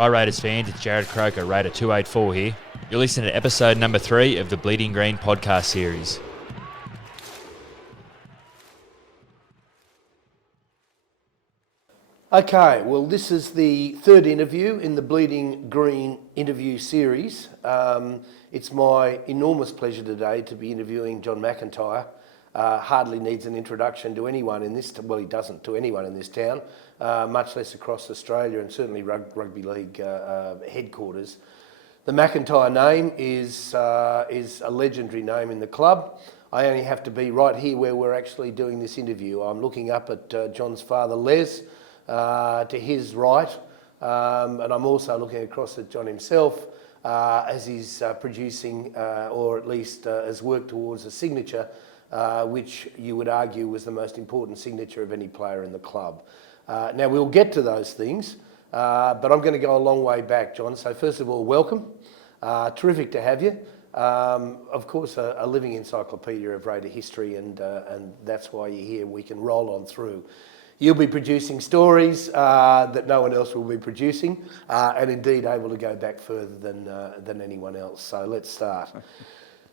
Hi Raiders fans, it's Jared Croker, Raider 284 here. You're listening to episode number 3 of the Bleeding Green podcast series. Okay, well this is the third interview in the Bleeding Green interview series. It's my enormous pleasure today to be interviewing John McIntyre. Hardly needs an introduction to anyone in this, well he doesn't to anyone in this town, much less across Australia and certainly rugby league headquarters. The McIntyre name is a legendary name in the club. I only have to be right here where we're actually doing this interview. I'm looking up at John's father Les to his right, and I'm also looking across at John himself as he's producing or at least has worked towards a signature which you would argue was the most important signature of any player in the club. Now we'll get to those things, but I'm going to go a long way back, John. So first of all, welcome. Terrific to have you. Of course, a living encyclopedia of Raider history, and that's why you're here. We can roll on through. You'll be producing stories that no one else will be producing, and indeed able to go back further than anyone else. So let's start.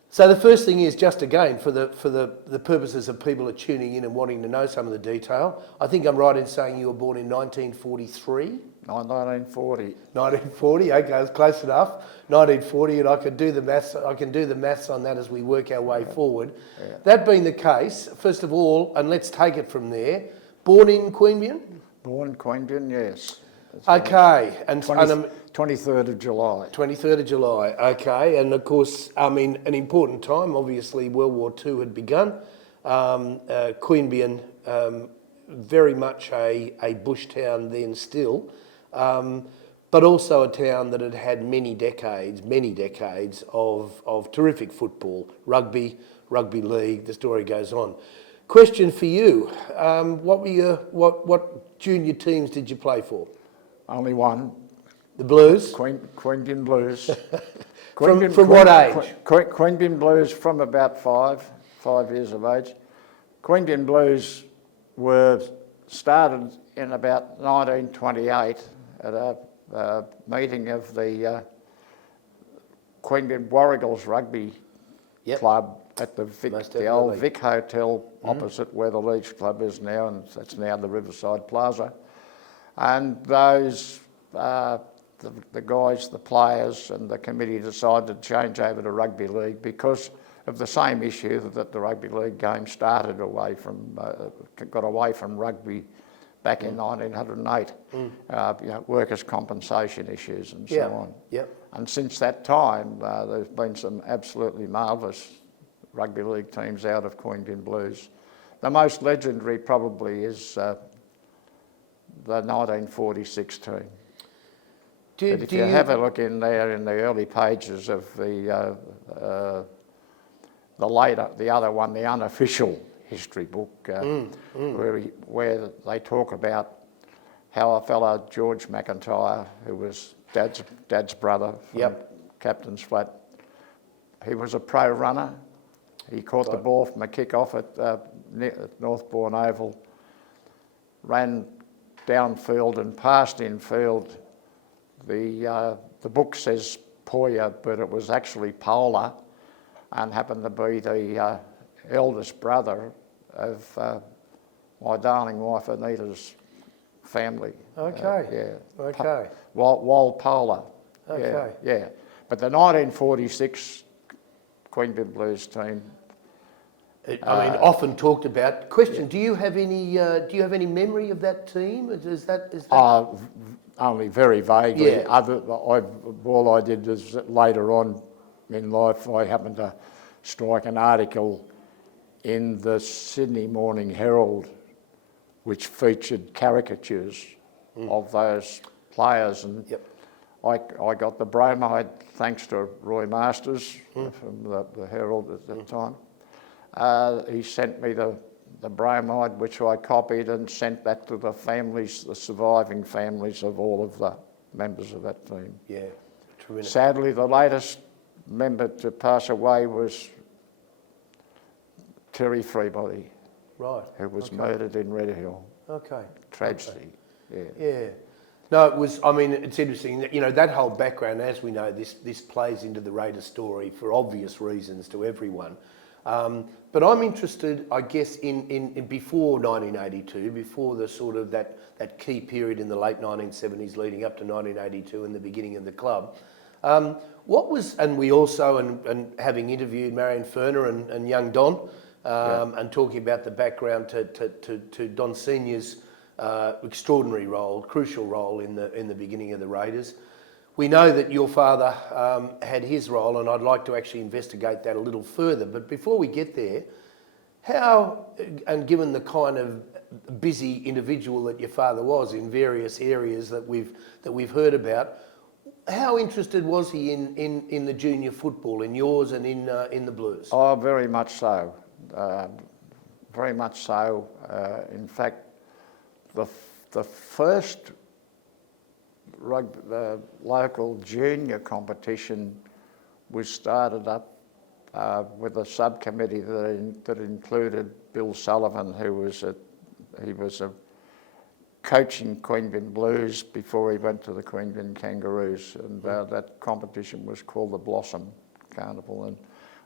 So the first thing is, just again, for the purposes of people are tuning in and wanting to know some of the detail, I think I'm right in saying you were born in 1943? 1940. 1940, okay, that's close enough. 1940, and I can do the maths on that as we work our way forward. Yeah. That being the case, first of all, and let's take it from there, born in Queanbeyan? Born Queanbeyan, yes. Okay. And 23rd of July. 23rd of July, okay. And of course, I mean, an important time, obviously World War II had begun. Queanbeyan, very much a bush town then still, but also a town that had had many decades of terrific football, rugby league, the story goes on. Question for you, what junior teams did you play for? Only one. The Blues? Queanbeyan Blues. From what age? Queanbeyan Blues from about five years of age. Queanbeyan Blues were started in about 1928 at a meeting of the Queanbeyan Warrigals Rugby Club at the old Vic Hotel opposite where the Leach Club is now, and that's now the Riverside Plaza. And those, the guys, the players and the committee decided to change over to rugby league because of the same issue that the rugby league game got away from rugby back in 1908, workers' compensation issues and so on. Yep. And since that time, there's been some absolutely marvellous rugby league teams out of Queanbeyan Blues. The most legendary probably is the 1946 team. If you have a look in there in the early pages of the other one, the unofficial history book, where they talk about how a fellow George McIntyre, who was Dad's brother from Captain's Flat, he was a pro runner. He caught the ball from a kick-off at Northbourne Oval, ran downfield and passed infield. The book says Poya, but it was actually Pola, and happened to be the eldest brother of my darling wife Anita's family. Okay. Okay. Walpola. Okay. Yeah. But the 1946 Queanbeyan Blues team. Often talked about. Question: Do you have any memory of that team? Is that? Only very vaguely. Yeah. All I did is later on in life, I happened to strike an article in the Sydney Morning Herald, which featured caricatures of those players, and I got the bromide thanks to Roy Masters from the Herald at that time. He sent me the bromide, which I copied and sent that to the families, the surviving families of all of the members of that team. Yeah, terrific. Sadly, the latest member to pass away was Terry Freebody, right? Who was murdered in Red Hill. Okay. Tragedy. Yeah. No, it was. I mean, it's interesting that that whole background. As we know, this plays into the Raiders story for obvious reasons to everyone. But I'm interested, I guess, in before 1982, before the sort of that key period in the late 1970s, leading up to 1982, and the beginning of the club. What was, and we also, and having interviewed Marion Ferner and young Don, and talking about the background to Don Senior's extraordinary role, crucial role in the beginning of the Raiders. We know that your father had his role, and I'd like to actually investigate that a little further. But before we get there, how, and given the kind of busy individual that your father was in various areas that we've heard about, how interested was he in the junior football, in yours and in the Blues? Oh, very much so. Very much so. In fact, the first local junior competition was started up with a subcommittee that included Bill Sullivan, who was coaching Queanbeyan Blues before he went to the Queanbeyan Kangaroos, and that competition was called the Blossom Carnival, and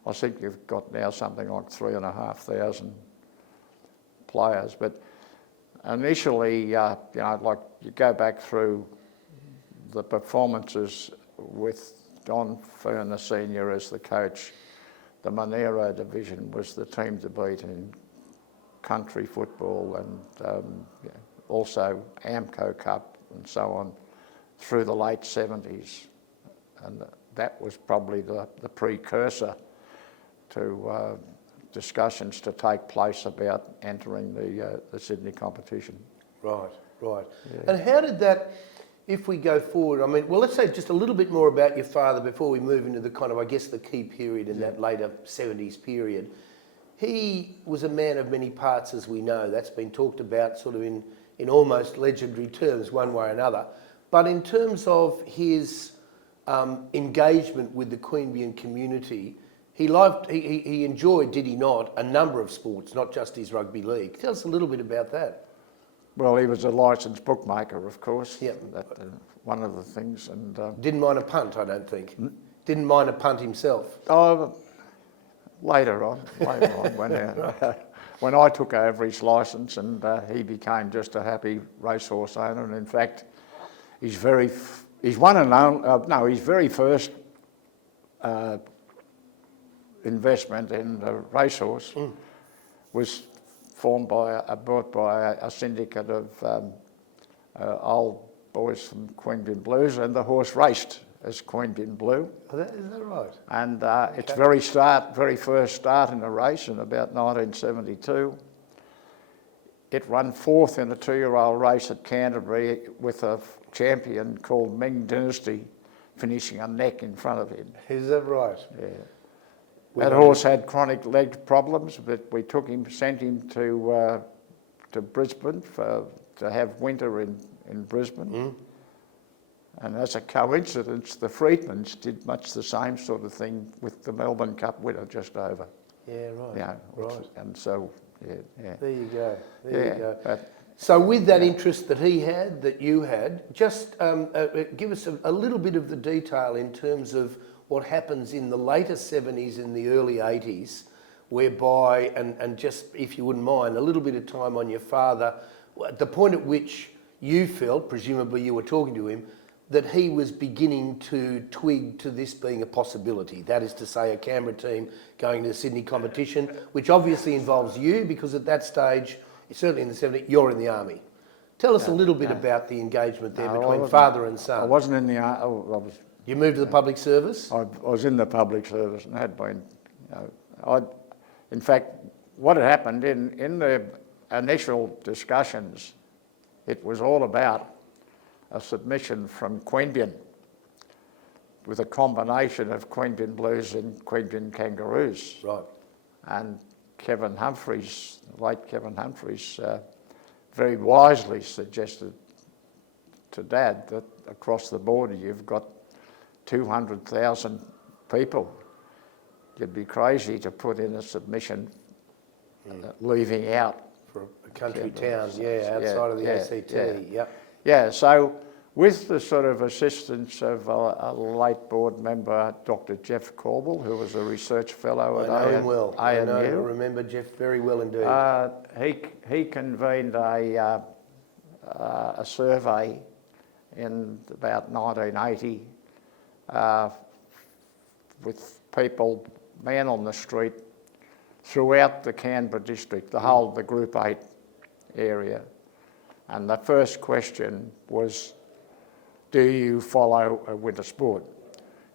I think you've got now something like 3,500 players. But initially, like you go back through the performances with Don Ferner Senior as the coach, the Monero division was the team to beat in country football, and also Amco Cup and so on through the late 70s. And that was probably the precursor to discussions to take place about entering the Sydney competition. Right. Yeah. And how did that, if we go forward, I mean, well, let's say just a little bit more about your father before we move into the kind of, I guess, the key period in that later 70s period. He was a man of many parts, as we know. That's been talked about sort of in almost legendary terms, one way or another. But in terms of his engagement with the Queanbeyan community, he enjoyed, did he not, a number of sports, not just his rugby league. Tell us a little bit about that. Well, he was a licensed bookmaker, of course. Yeah. One of the things, and didn't mind a punt, I don't think. Didn't mind a punt himself. Oh, later on, when I took over his licence, and he became just a happy racehorse owner. And in fact, his very first investment in the racehorse was bought by a syndicate of old boys from Queanbeyan Blues, and the horse raced as Queanbeyan Blue. Oh, is that right? And its very first start in the race in about 1972, it ran fourth in a 2-year-old race at Canterbury with a champion called Ming Dynasty finishing a neck in front of him. Is that right? Yeah. That horse had chronic leg problems, but we sent him to Brisbane to have winter in Brisbane. And as a coincidence, the Freedmans did much the same sort of thing with the Melbourne Cup winner just over. Yeah, right. Yeah, right. And so, yeah. There you go. There you go. But, so with that interest that he had, that you had, just give us a little bit of the detail in terms of what happens in the later 70s and the early 80s, whereby, and just, if you wouldn't mind, a little bit of time on your father, at the point at which you felt, presumably you were talking to him, that he was beginning to twig to this being a possibility. That is to say, a Canberra team going to the Sydney competition, which obviously involves you, because at that stage, certainly in the 70s, you're in the army. Tell us a little bit about the engagement there between father and son. I wasn't in the army. You moved to the public service? I was in the public service and had been. In fact, what had happened in the initial discussions, it was all about a submission from Queanbeyan with a combination of Queanbeyan Blues and Queanbeyan Kangaroos. Right. And Kevin Humphreys, the late Kevin Humphreys, very wisely suggested to Dad that across the border you've got 200,000 people. You'd be crazy to put in a submission leaving out For a country town, outside of the ACT, Yeah, so with the sort of assistance of a late board member, Dr. Jeff Corbell, who was a research fellow at I know him well. I ANU. remember Jeff very well indeed. He convened a survey in about 1980 with people, man on the street, throughout the Canberra district, the whole of the Group 8 area. And the first question was, do you follow a winter sport?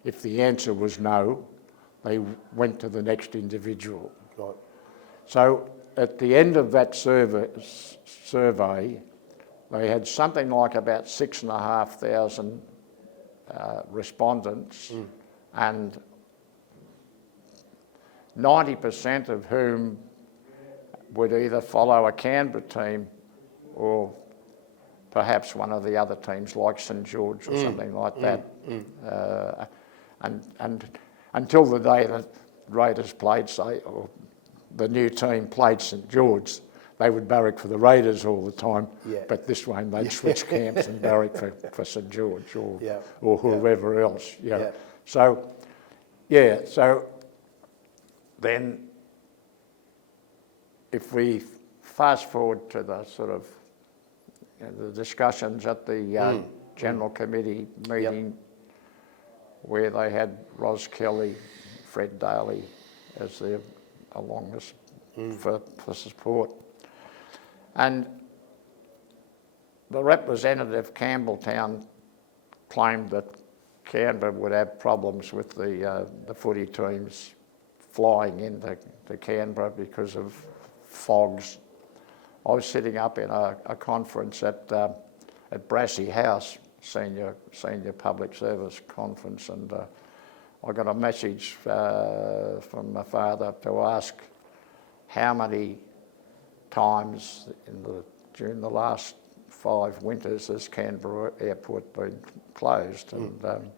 If the answer was no, they went to the next individual. Right. So at the end of that survey, they had something like about 6,500 respondents, and 90% of whom would either follow a Canberra team or perhaps one of the other teams like St George or something like that. And until the day that Raiders played, say, or the new team played St George, they would barrack for the Raiders all the time, but this one they'd switch camps and barrack for St George or whoever else. So then if we fast forward to the sort of the discussions at the General Committee meeting where they had Ros Kelly, Fred Daly as their alongness for support. And the representative Campbelltown claimed that Canberra would have problems with the footy teams flying into Canberra because of fogs. I was sitting up in a conference at Brassey House, senior public service conference, and I got a message from my father to ask how many times during the last 5 winters has Canberra Airport been closed. And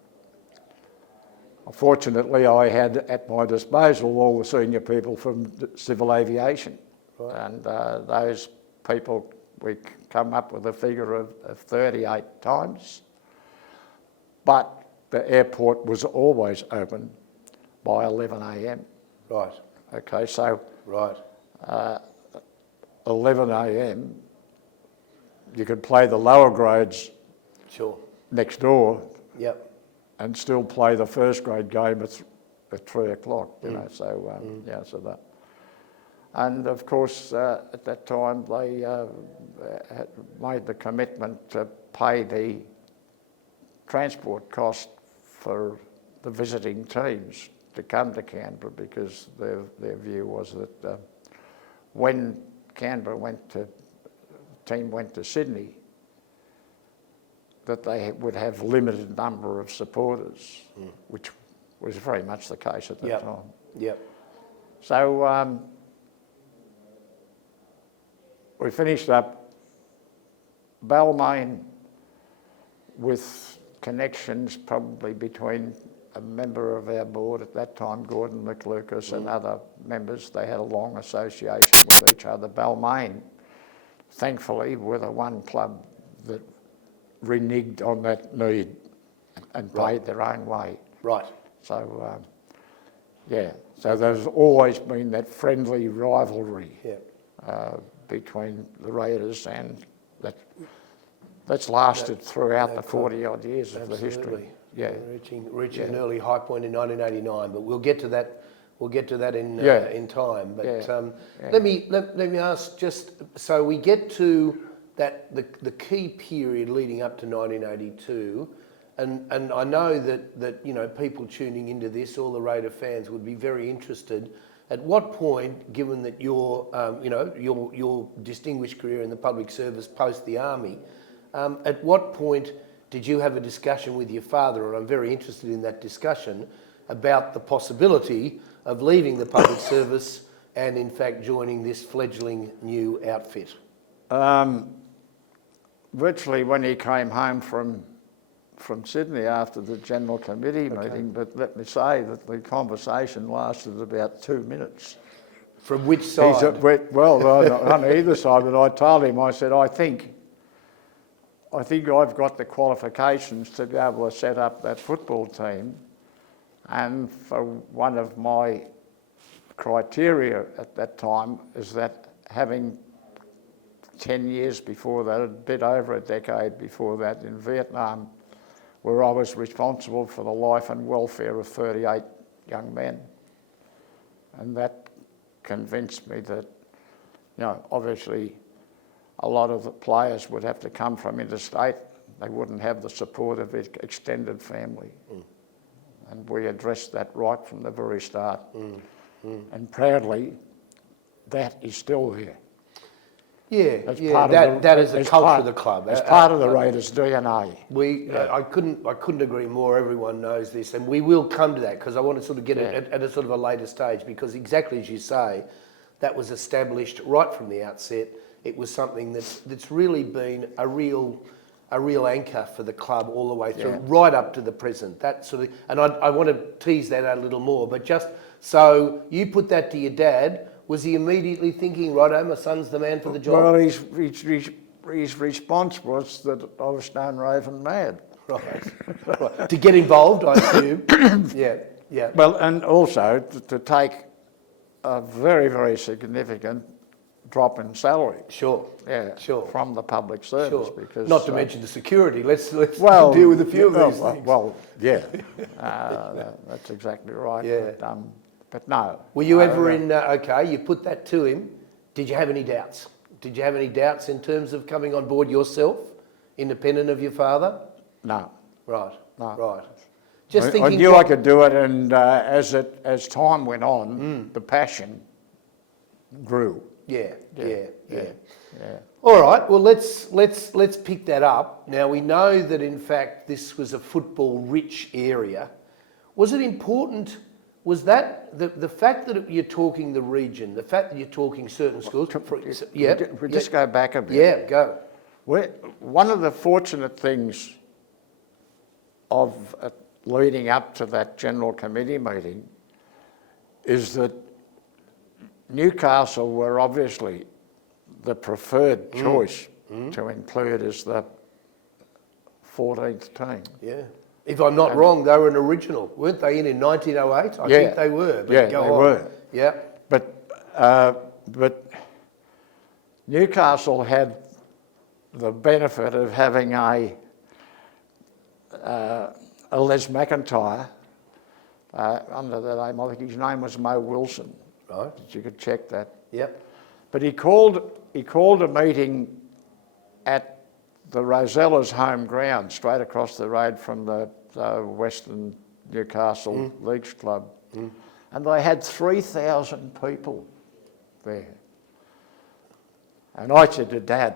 fortunately I had at my disposal all the senior people from civil aviation. Right. And those people, we come up with a figure of 38 times, but the airport was always open by 11 a.m. Right. Okay, so right. 11 a.m, you could play the lower grades next door and still play the first grade game at 3 o'clock, you know, so so that. And of course, at that time, they had made the commitment to pay the transport cost for the visiting teams to come to Canberra, because their view was that when Canberra team went to Sydney, that they would have limited number of supporters, which was very much the case at that time. Yep. So we finished up Balmain with connections probably between a member of our board at that time, Gordon McLucas, and other members. They had a long association with each other. Balmain, thankfully, were the one club that reneged on that need and paid their own way. Right. So, so there's always been that friendly rivalry between the Raiders, and that's lasted throughout the 40-odd years of the history. Yeah, reaching an early high point in 1989, but we'll get to that. We'll get to that in time. But let me ask, just so we get to that the key period leading up to 1982, and I know that you know, people tuning into this, all the Raider fans would be very interested. At what point, given that your distinguished career in the public service post the army, at what point did you have a discussion with your father, and I'm very interested in that discussion, about the possibility of leaving the public service and in fact joining this fledgling new outfit? Virtually when he came home from Sydney after the General Committee meeting, but let me say that the conversation lasted about 2 minutes. From which side? Well, on either side, but I told him, I said, I think I think I've got the qualifications to be able to set up that football team, and for one of my criteria at that time is that having 10 years before that, a bit over a decade before that in Vietnam, where I was responsible for the life and welfare of 38 young men. And that convinced me that, obviously a lot of the players would have to come from interstate. They wouldn't have the support of an extended family. And we addressed that right from the very start. And proudly, that is still there. Yeah, That's yeah. part That is a culture of the club. It's part of the Raiders' DNA. I couldn't agree more. Everyone knows this, and we will come to that because I want to sort of get it at a sort of a later stage, because exactly as you say, that was established right from the outset. It was something that's really been a real anchor for the club all the way through, right up to the present. That sort of, and I want to tease that out a little more. But just so you put that to your dad. Was he immediately thinking, righto, my son's the man for the job? Well, his response was that I was stone raving mad. Right. To get involved, I assume. Yeah. Well, and also to take a very, very significant drop in salary. Sure. Yeah. Sure. From the public service, Sure. because not to mention the security. Let's deal with a few of these things. Well, yeah. That's exactly right. Yeah. But no. Were you ever you put that to him. Did you have any doubts? Did you have any doubts in terms of coming on board yourself, independent of your father? No. Right. No. Right. I knew I could do it, and as time went on, the passion grew. Yeah. Yeah. All right. Well, let's pick that up. Now we know that in fact this was a football-rich area. Was it important? Was that the fact that you're talking the region, the fact that you're talking certain schools? We just go back a bit. Yeah, go. One of the fortunate things of leading up to that General Committee meeting is that Newcastle were obviously the preferred choice to include as the 14th team. Yeah. If I'm not wrong, they were an original, weren't they? In 1908, I think they were. But they were. Yeah. But Newcastle had the benefit of having a Les McIntyre under the name. I think his name was Mo Wilson. Right. You could check that. Yep. But he called a meeting at the Rosella's home ground, straight across the road from the Western Newcastle Leagues Club. And they had 3,000 people there. And I said to Dad,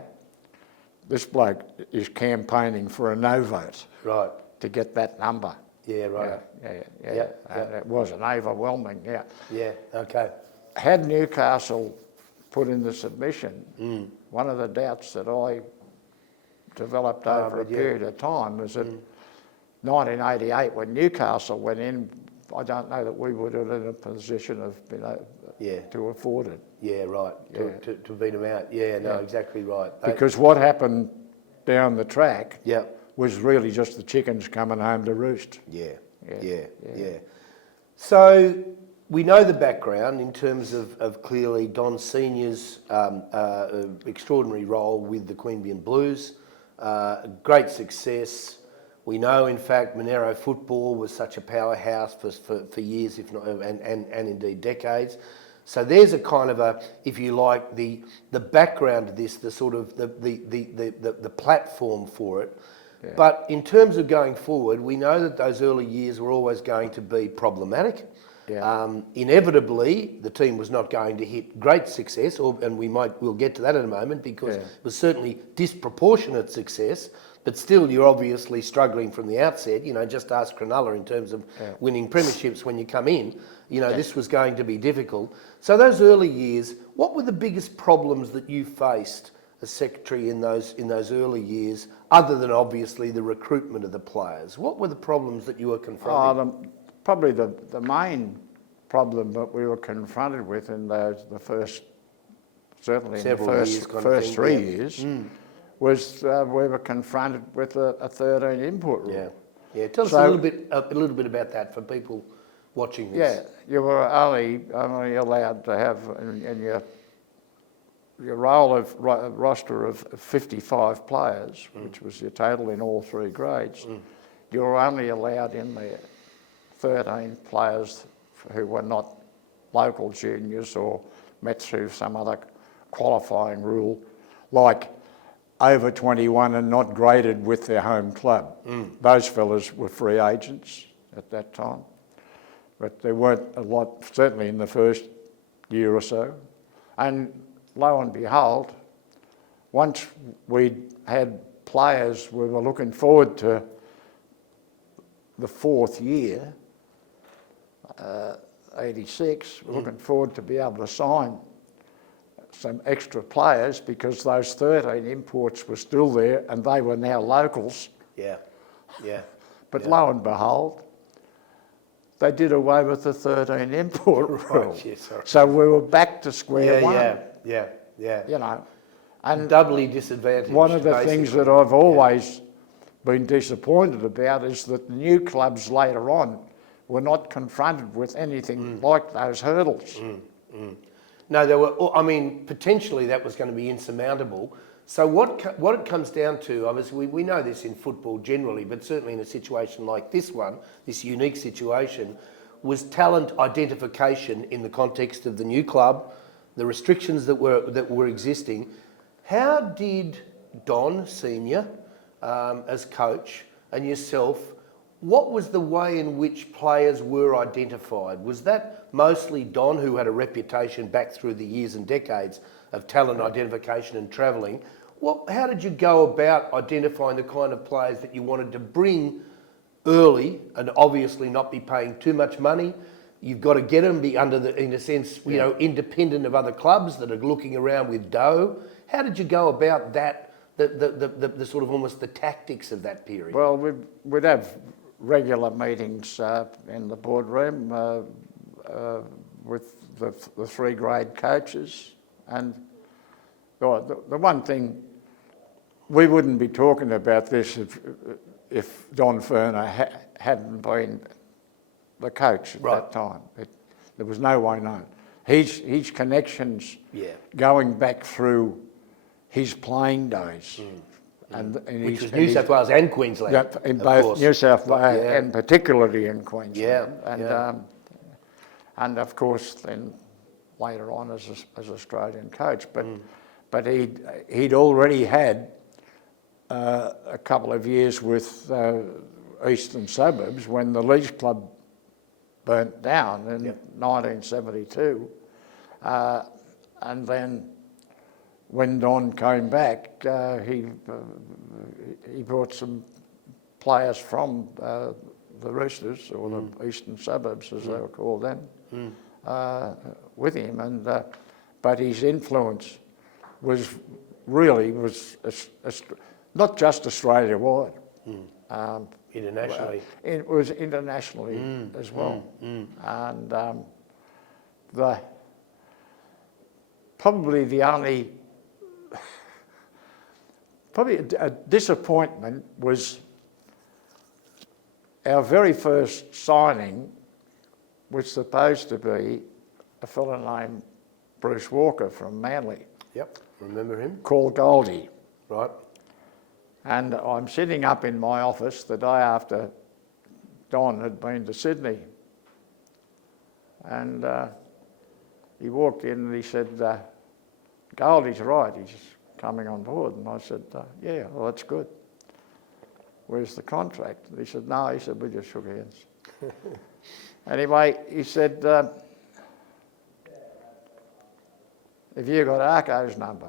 this bloke is campaigning for a no vote. Right. To get that number. Yeah, right. Yeah. And it was an overwhelming, Yeah, okay. Had Newcastle put in the submission, one of the doubts that I developed over a period of time was that 1988, when Newcastle went in, I don't know that we would have been in a position of to afford it. Yeah, right. To beat them out. Yeah, no, exactly right. Because what happened down the track Yeah. was really just the chickens coming home to roost. Yeah. So we know the background in terms of clearly Don Senior's extraordinary role with the Queanbeyan Blues, great success. We know, in fact, Monero football was such a powerhouse for years, if not, and indeed decades. So there's a kind of a, if you like, the background to this, the sort of the platform for it. Yeah. But in terms of going forward, we know that those early years were always going to be problematic. Yeah. Inevitably, the team was not going to hit great success, and we'll get to that in a moment, because it was certainly disproportionate success. But still, you're obviously struggling from the outset. Just ask Cronulla in terms of winning premierships when you come in. This was going to be difficult. So those early years, what were the biggest problems that you faced as secretary in those early years, other than obviously the recruitment of the players? What were the problems that you were confronting? Probably the main problem that we were confronted with in the first 3 years was we were confronted with a 13 input rule. Yeah, yeah. Tell us So- a little bit about that for people watching this. Yeah, you were only allowed to have in your roster of 55 players, which was your total in all three grades. You were only allowed in there 13 players who were not local juniors or met through some other qualifying rule, like over 21 and not graded with their home club. Those fellas were free agents at that time. But there weren't a lot, certainly in the first year or so. And lo and behold, once we'd had players, we were looking forward to the fourth year, 86, we're looking forward to be able to sign some extra players because those 13 imports were still there and they were now locals. Yeah, yeah. But lo and behold, they did away with the 13 import rule. Right, yeah, sorry. So we were back to square one. Yeah. You know, and Doubly disadvantaged. one of the things basically. that I've always been disappointed about is that the new clubs later on were not confronted with anything like those hurdles. No, they were. I mean, potentially that was going to be insurmountable. So what it comes down to, obviously, we know this in football generally, but certainly in a situation like this one, this unique situation, was talent identification in the context of the new club, the restrictions that were existing. How did Don Senior, as coach, and yourself, what was the way in which players were identified? Was that mostly Don, who had a reputation back through the years and decades of talent identification and travelling? How did you go about identifying the kind of players that you wanted to bring early and obviously not be paying too much money? You've got to get them, be under in a sense, you know, independent of other clubs that are looking around with dough. How did you go about that, the sort of almost the tactics of that period? Well, we'd have regular meetings in the boardroom with the three grade coaches, and the one thing, we wouldn't be talking about this if Don Ferner hadn't been the coach at that time. There was no way known. His connections going back through his playing days. Which was New South Wales and Queensland. Yeah, in both New South Wales and particularly in Queensland. And of course then later on as Australian coach. But he'd already had a couple of years with Eastern Suburbs when the Leeds Club burnt down in 1972. And then when Don came back, he brought some players from the Roosters, or the Eastern Suburbs as they were called then, with him. And but his influence was not just Australia-wide. Internationally. It was internationally as well. And probably a disappointment was our very first signing was supposed to be a fellow named Bruce Walker from Manly. Yep, remember him. Called Goldie. Right. And I'm sitting up in my office the day after Don had been to Sydney. And he walked in and he said, Goldie's right, he's coming on board. And I said, yeah, well, that's good. Where's the contract? And he said, no, he said, we just shook hands. Anyway, he said, have you got Arco's number?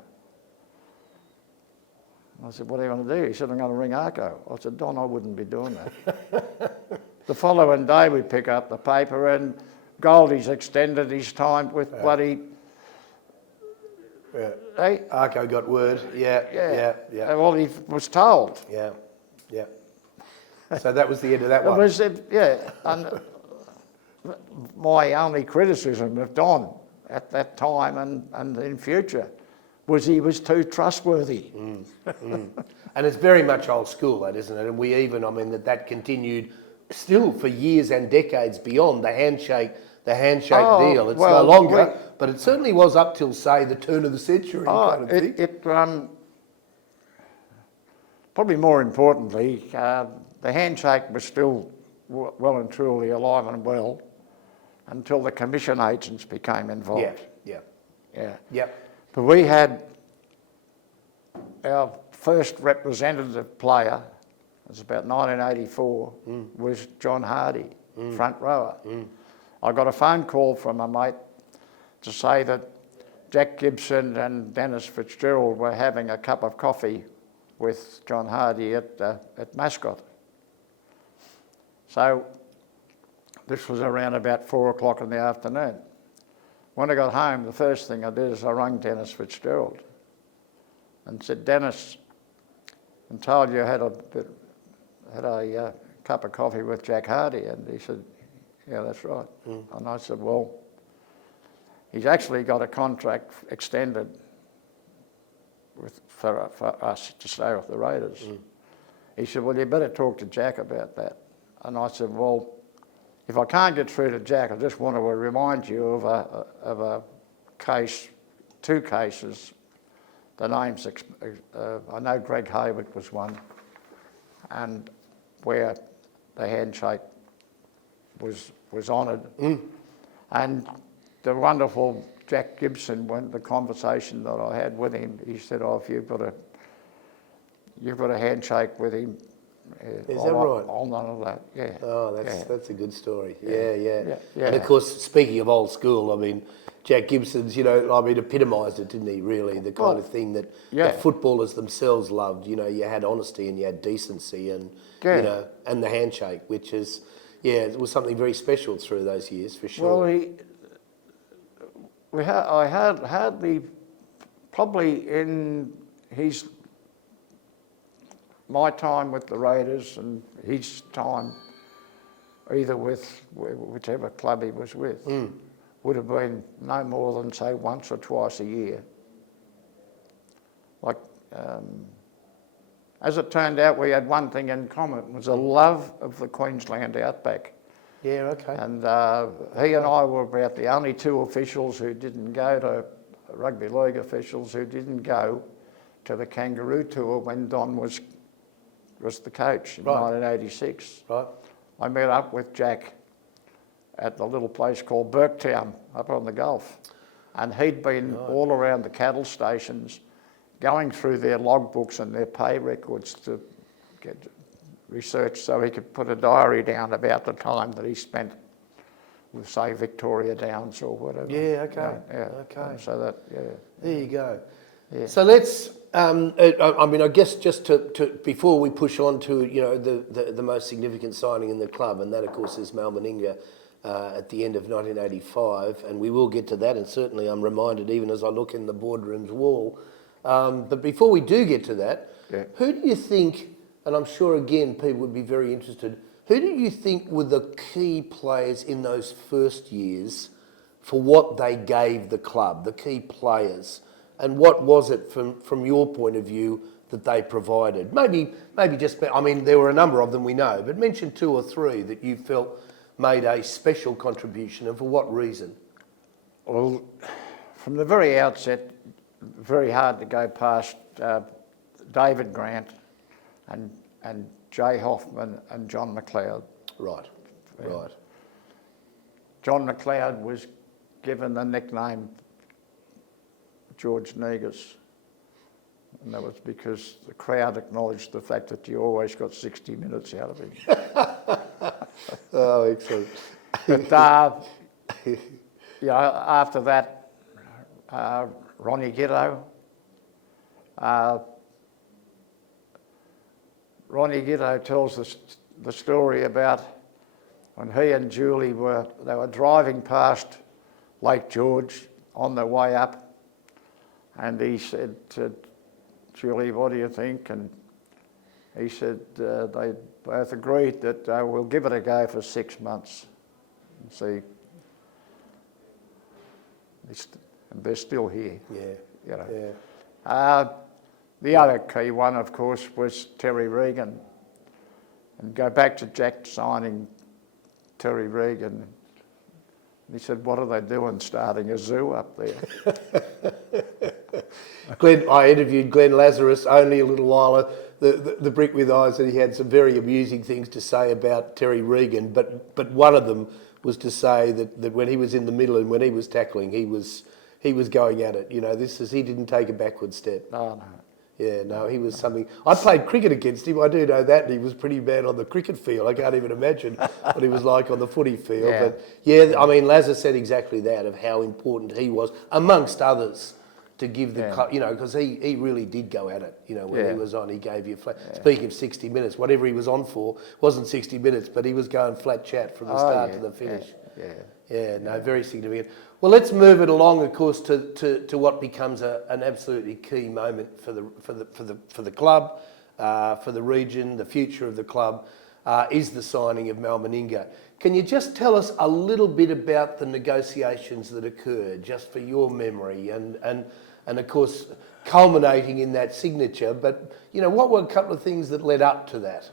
I said, what do you want to do? He said, I'm going to ring Arco. I said, Don, I wouldn't be doing that. The following day we pick up the paper and Goldie's extended his time with bloody... Hey? Arco got word. Yeah. Well, he was told. Yeah. So that was the end of that one. It was, and my only criticism of Don at that time and in future was he was too trustworthy. And it's very much old school, that, isn't it? And we even, I mean, that continued still for years and decades beyond the handshake deal. It's no longer, but it certainly was up till, say, the turn of the century kind of thing. Probably more importantly, the handshake was still well and truly alive and well until the commission agents became involved. Yeah. But we had our first representative player, it was about 1984, was John Hardy, front rower. I got a phone call from a mate to say that Jack Gibson and Dennis Fitzgerald were having a cup of coffee with John Hardy at Mascot. So this was around about 4 o'clock in the afternoon. When I got home, the first thing I did is I rang Dennis Fitzgerald and said, "Dennis, I'm told you had a cup of coffee with Jack Hardy." And he said, "Yeah, that's right." And I said, "Well, he's actually got a contract extended for us to stay with the Raiders." He said, "Well, you better talk to Jack about that." And I said, "Well, if I can't get through to Jack, I just want to remind you of a case, 2 cases. The names, I know Greg Hayward was one, and where the handshake was honoured. And the wonderful Jack Gibson, when the conversation that I had with him, he said, "Oh, if you've got a handshake with him, is that right? I'll none of that." Yeah. Oh, that's a good story. Yeah. Yeah. And of course, speaking of old school, I mean, Jack Gibson's, epitomised it, didn't he? Really, the kind of thing that footballers themselves loved. You had honesty and you had decency, and and the handshake, which is, it was something very special through those years for sure. Well, I had probably in my time with the Raiders and his time either with whichever club he was with, would have been no more than, say, once or twice a year. Like, as it turned out, we had one thing in common. It was a love of the Queensland outback. Yeah, okay. And he and I were about the only 2 officials who didn't go to, rugby league officials who didn't go to the Kangaroo Tour when Don was the coach in 1986. Right. I met up with Jack at the little place called Burketown up on the Gulf, and he'd been all around the cattle stations going through their logbooks and their pay records to get research so he could put a diary down about the time that he spent with, say, Victoria Downs or whatever. Yeah, okay. Okay. So that, There you go. Yeah. So let's, I guess just to before we push on to, the most significant signing in the club, and that, of course, is Mal Meninga at the end of 1985, and we will get to that, and certainly I'm reminded even as I look in the boardroom's wall. But before we do get to that, who do you think, and I'm sure, again, people would be very interested, who do you think were the key players in those first years for what they gave the club, the key players? And what was it from your point of view that they provided? Maybe just, there were a number of them we know, but mention 2 or 3 that you felt made a special contribution, and for what reason? Well, from the very outset, very hard to go past David Grant and Jay Hoffman and John McLeod. Right. John McLeod was given the nickname George Negus, and that was because the crowd acknowledged the fact that you always got 60 minutes out of him. Oh, excellent. But after that, Ronnie Gitto. Ronnie Gitto tells the story about when he and Julie were driving past Lake George on their way up, and he said to Julie, "What do you think?" And he said they both agreed that we'll give it a go for 6 months and see. And they're still here. Yeah. The other key one, of course, was Terry Regan. And go back to Jack signing Terry Regan. He said, "What are they doing starting a zoo up there?" I interviewed Glenn Lazarus only a little while, the brick with eyes, and he had some very amusing things to say about Terry Regan, but one of them was to say that when he was in the middle and when he was tackling, he was going at it. You know, he didn't take a backward step. Oh, no. Yeah, no, he was something. I played cricket against him. I do know that. And he was pretty bad on the cricket field. I can't even imagine what he was like on the footy field. Yeah. But yeah, I mean, Lazar said exactly that, of how important he was, amongst others, to give the club, you know, because he really did go at it. You know, when he was on, he gave you flat. Yeah. Speaking of 60 minutes, whatever he was on for wasn't 60 minutes, but he was going flat chat from the start to the finish. Yeah, very significant. Well, let's move it along, of course, to what becomes an absolutely key moment for the club, for the region, the future of the club, is the signing of Mal Meninga. Can you just tell us a little bit about the negotiations that occurred, just for your memory, and of course culminating in that signature? But you know, what were a couple of things that led up to that?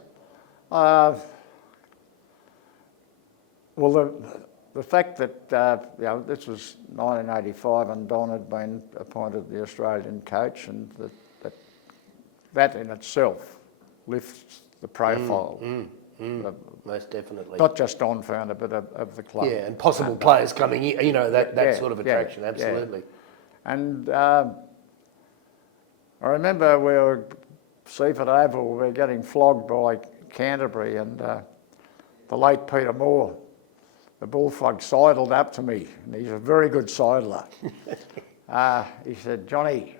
Well, the fact that you know, this was 1985 and Don had been appointed the Australian coach, and that in itself lifts the profile. Most definitely. Not just on founder, but of the club. Yeah, and possible players coming in, you know, that sort of attraction, absolutely. Yeah. And I remember we were Seaford Oval, we were getting flogged by Canterbury, and the late Peter Moore, the bullfrog, sidled up to me, and he's a very good sidler. He said, "Johnny,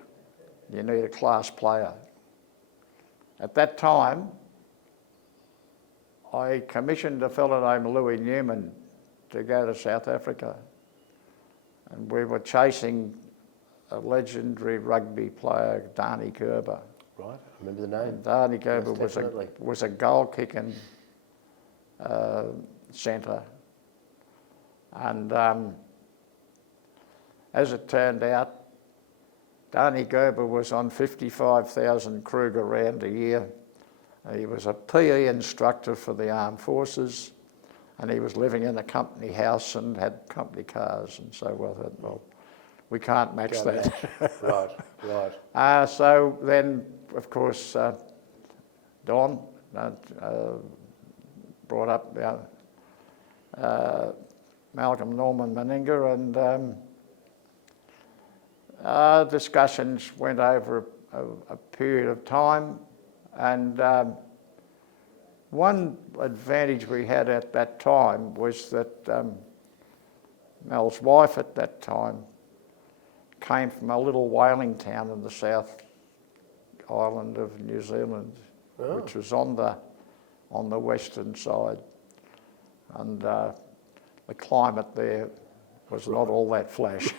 you need a class player." At that time, I commissioned a fellow named Louis Newman to go to South Africa, and we were chasing a legendary rugby player, Darnie Gerber. Right, I remember the name. And Darnie Gerber was a goal-kicking centre, and as it turned out, Darnie Gerber was on 55,000 Kruger Rand a year. He was a PE instructor for the Armed Forces, and he was living in a company house and had company cars, and so well, we can't match that. Right. So then, of course, Don brought up Malcolm Norman Meninga, and discussions went over a period of time. And one advantage we had at that time was that Mel's wife at that time came from a little whaling town in the South Island of New Zealand, which was on the western side, and the climate there was not all that flash.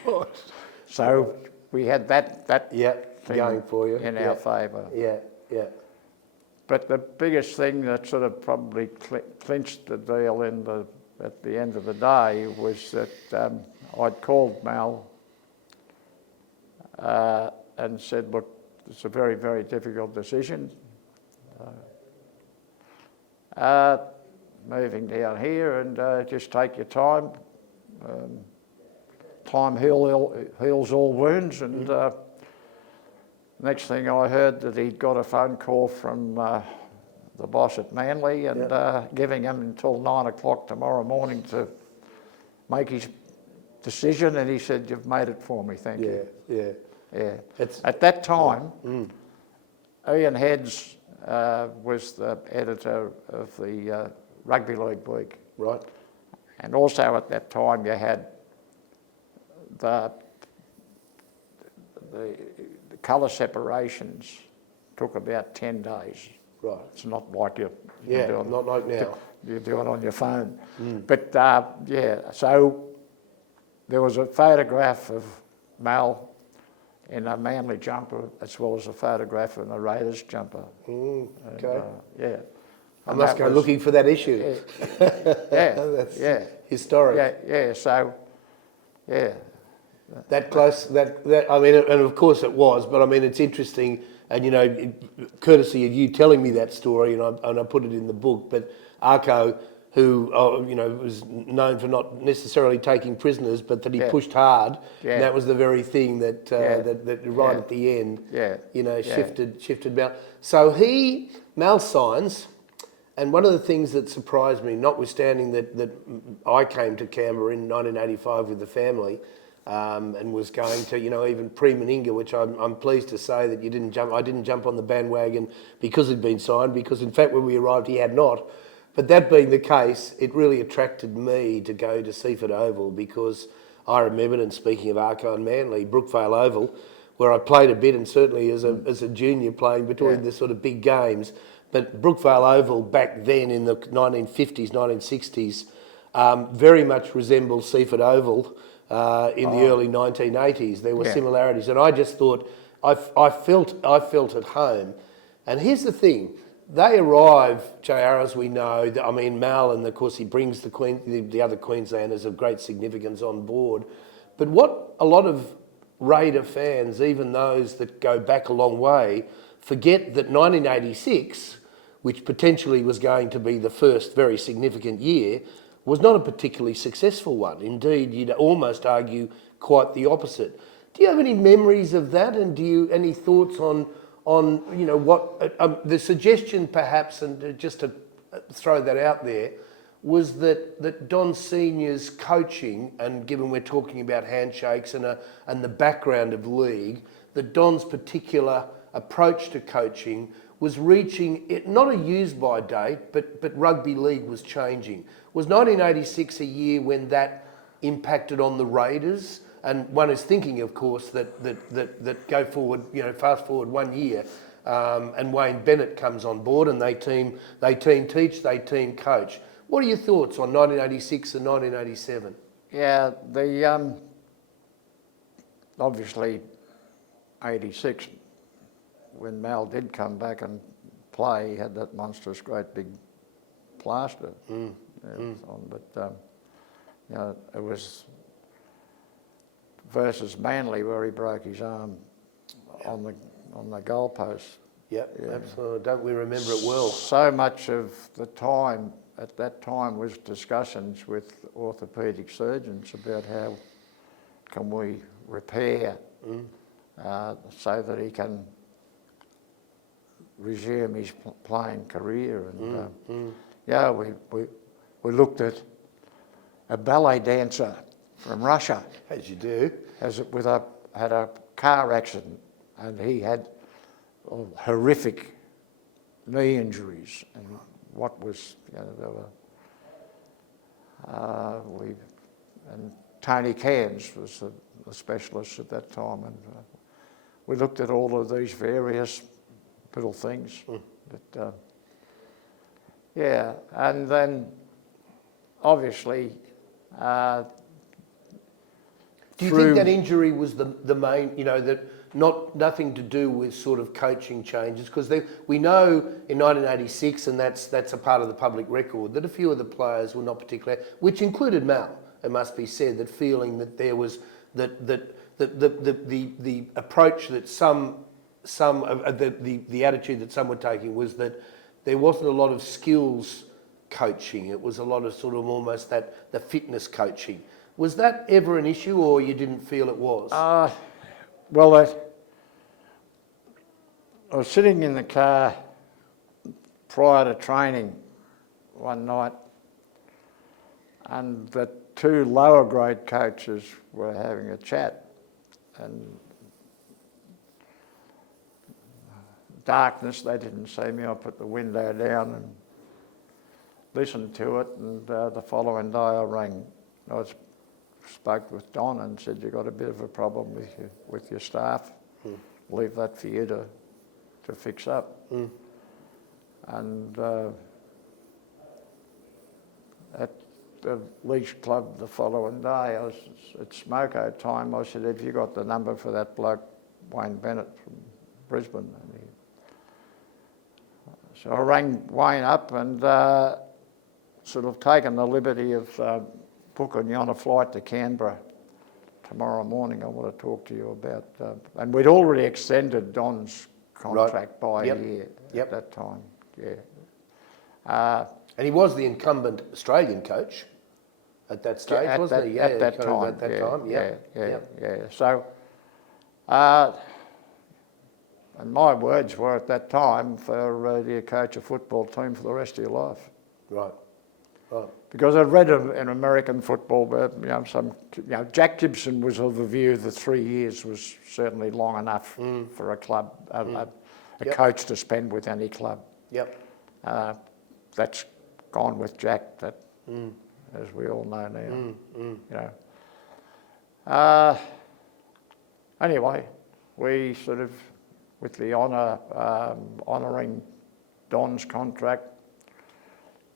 So we had that thing going for you in our favour. Yeah. But the biggest thing that sort of probably clinched the deal at the end of the day was that I'd called Mal and said, "Look, it's a very, very difficult decision. Moving down here, and just take your time. Time heals all wounds." And next thing I heard that he'd got a phone call from the boss at Manly, and giving him until 9 o'clock tomorrow morning to make his decision, and he said, "You've made it for me, thank you." Yeah. At that time, Ian Heads was the editor of the Rugby League Week. Right. And also at that time you had the colour separations took about 10 days. Right. It's not like you do it, not like now. You do it on your phone. But so there was a photograph of Mal in a Manly jumper, as well as a photograph in a Raiders jumper. Okay. And, I must go looking for that issue. That's historic. So That close, that I mean, and of course it was, but I mean, it's interesting, and you know, courtesy of you telling me that story, and I put it in the book, but Arco, who, you know, was known for not necessarily taking prisoners, but that he pushed hard, and that was the very thing that, that right at the end, you know, shifted Mal. So Mal signs, and one of the things that surprised me, notwithstanding that I came to Canberra in 1985 with the family, and was going to, you know, even pre-Meninga, which I'm pleased to say that I didn't jump on the bandwagon because he'd been signed, because in fact when we arrived he had not. But that being the case, it really attracted me to go to Seaford Oval, because I remembered, and speaking of Arco and Manly, Brookvale Oval, where I played a bit, and certainly as a junior playing between the sort of big games. But Brookvale Oval back then in the 1950s, 1960s, very much resembled Seaford Oval in the early 1980s. There were similarities, and I just thought, I felt at home. And here's the thing. They arrive, JR, as we know. I mean, Mal, and of course he brings the other Queenslanders of great significance on board. But what a lot of Raider fans, even those that go back a long way, forget that 1986, which potentially was going to be the first very significant year, was not a particularly successful one. Indeed, you'd almost argue quite the opposite. Do you have any memories of that, and any thoughts on you know what the suggestion perhaps, and just to throw that out there, was that Don Senior's coaching, and given we're talking about handshakes and the background of league, that Don's particular approach to coaching was reaching not a use-by date, but rugby league was changing. Was 1986 a year when that impacted on the Raiders? And one is thinking, of course, that go forward, you know, fast forward 1 year, and Wayne Bennett comes on board, and they team teach, they team coach. What are your thoughts on 1986 and 1987? Yeah, obviously 86, when Mal did come back and play, he had that monstrous great big plaster on, but you know, it was versus Manly where he broke his arm on the goalpost. Yep, absolutely. Don't we remember it well? So much of the time at that time was discussions with orthopaedic surgeons about how can we repair so that he can resume his playing career. And yeah, we looked at a ballet dancer from Russia. As you do. Had a car accident, and he had horrific knee injuries, and what was, you know, there were, and Tony Cairns was a specialist at that time, and we looked at all of these various little things. But yeah, and then obviously. Do you think that injury was the main, you know, that nothing to do with sort of coaching changes? Because we know in 1986, and that's a part of the public record, that a few of the players were not particularly, which included Mal, it must be said, that feeling that there was the approach that the attitude that some were taking was that there wasn't a lot of skills coaching. It was a lot of sort of almost the fitness coaching. Was that ever an issue, or you didn't feel it was? Well, I was sitting in the car prior to training one night, and the two lower grade coaches were having a chat, and darkness, they didn't see me. I put the window down and listened to it, and the following day I spoke with Don and said, "You've got a bit of a problem with your staff. Leave that for you to fix up." And at the Leash Club the following day, I was at smoko time. I said, "Have you got the number for that bloke, Wayne Bennett from Brisbane?" And so I rang Wayne up and sort of taken the liberty of booking you on a flight to Canberra tomorrow morning I want to talk to you about. And we'd already extended Don's contract by a year at that time. Yeah. And he was the incumbent Australian coach at that stage, wasn't he? At that time. At that time. Yeah. So, and my words were at that time for you coach a football team for the rest of your life. Right. Because I'd read an American football, but Jack Gibson was of the view that 3 years was certainly long enough for a club, a coach to spend with any club. Yep. That's gone with Jack. That, as we all know now. Anyway, we sort of, with the honouring Don's contract,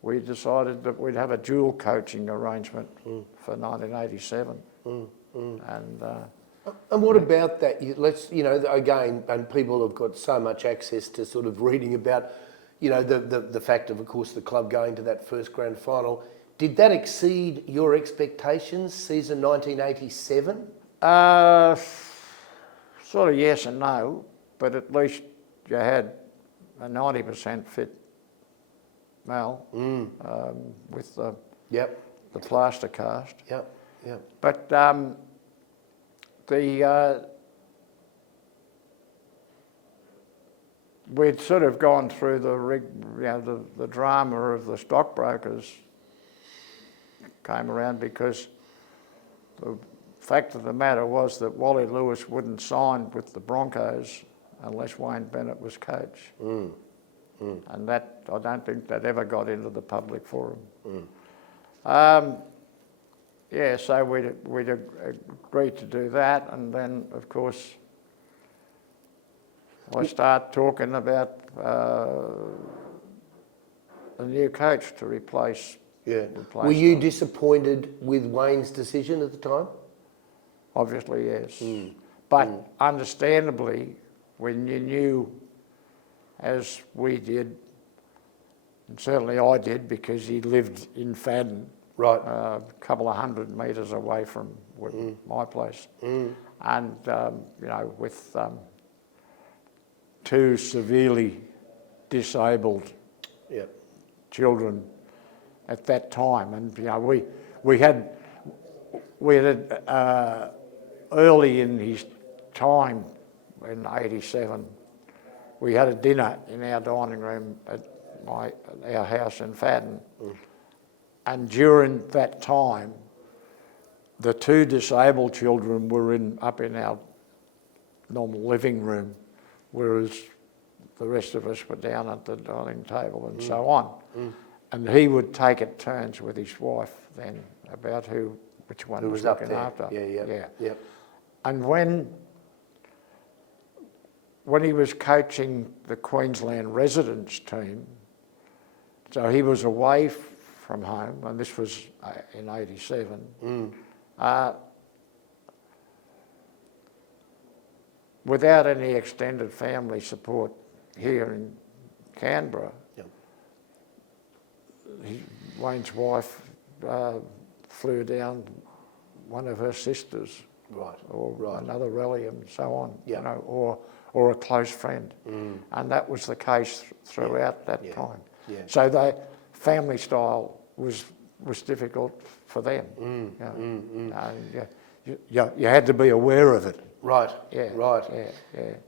we decided that we'd have a dual coaching arrangement for 1987. And what about that? Again, and people have got so much access to sort of reading about, the fact of course, the club going to that first grand final. Did that exceed your expectations, season 1987? Sort of yes and no, but at least you had a 90% fit Mal with the plaster cast. Yep. But we'd sort of gone through the drama of the stockbrokers came around, because the fact of the matter was that Wally Lewis wouldn't sign with the Broncos unless Wayne Bennett was coach. And that, I don't think that ever got into the public forum. So we'd agreed to do that, and then of course I start talking about a new coach to replace. Were you disappointed with Wayne's decision at the time? Obviously, yes. But understandably, when you knew, as we did, and certainly I did, because he lived in Fadden, right, a couple of 100 metres away from my place, and with two severely disabled children at that time, and we had early in his time in '87. We had a dinner in our dining room at our house in Fadden. And during that time, the two disabled children were up in our normal living room, whereas the rest of us were down at the dining table and so on. And he would take it turns with his wife then about which one was looking after. Yeah. And when he was coaching the Queensland residents team, so he was away from home, and this was in '87, without any extended family support here in Canberra. Wayne's wife flew down one of her sisters, or another relative, and so on, or a close friend, and that was the case throughout that time. So the family style was difficult for them. You had to be aware of it. Right.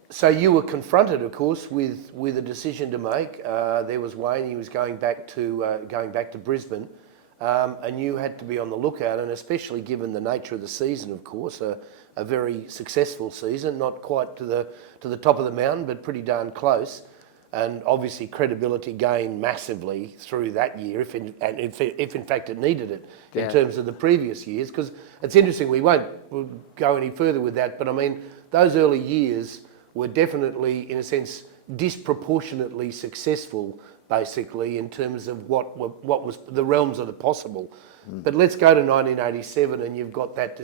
So you were confronted, of course, with a decision to make. There was Wayne; he was going back to Brisbane, and you had to be on the lookout. And especially given the nature of the season, of course, a very successful season, not quite to the top of the mountain, but pretty darn close. And obviously credibility gained massively through that year, if in fact it needed it, in terms of the previous years. Because it's interesting, we'll go any further with that, but I mean, those early years were definitely, in a sense, disproportionately successful, basically, in terms of what was the realms of the possible. But let's go to 1987, and you've got that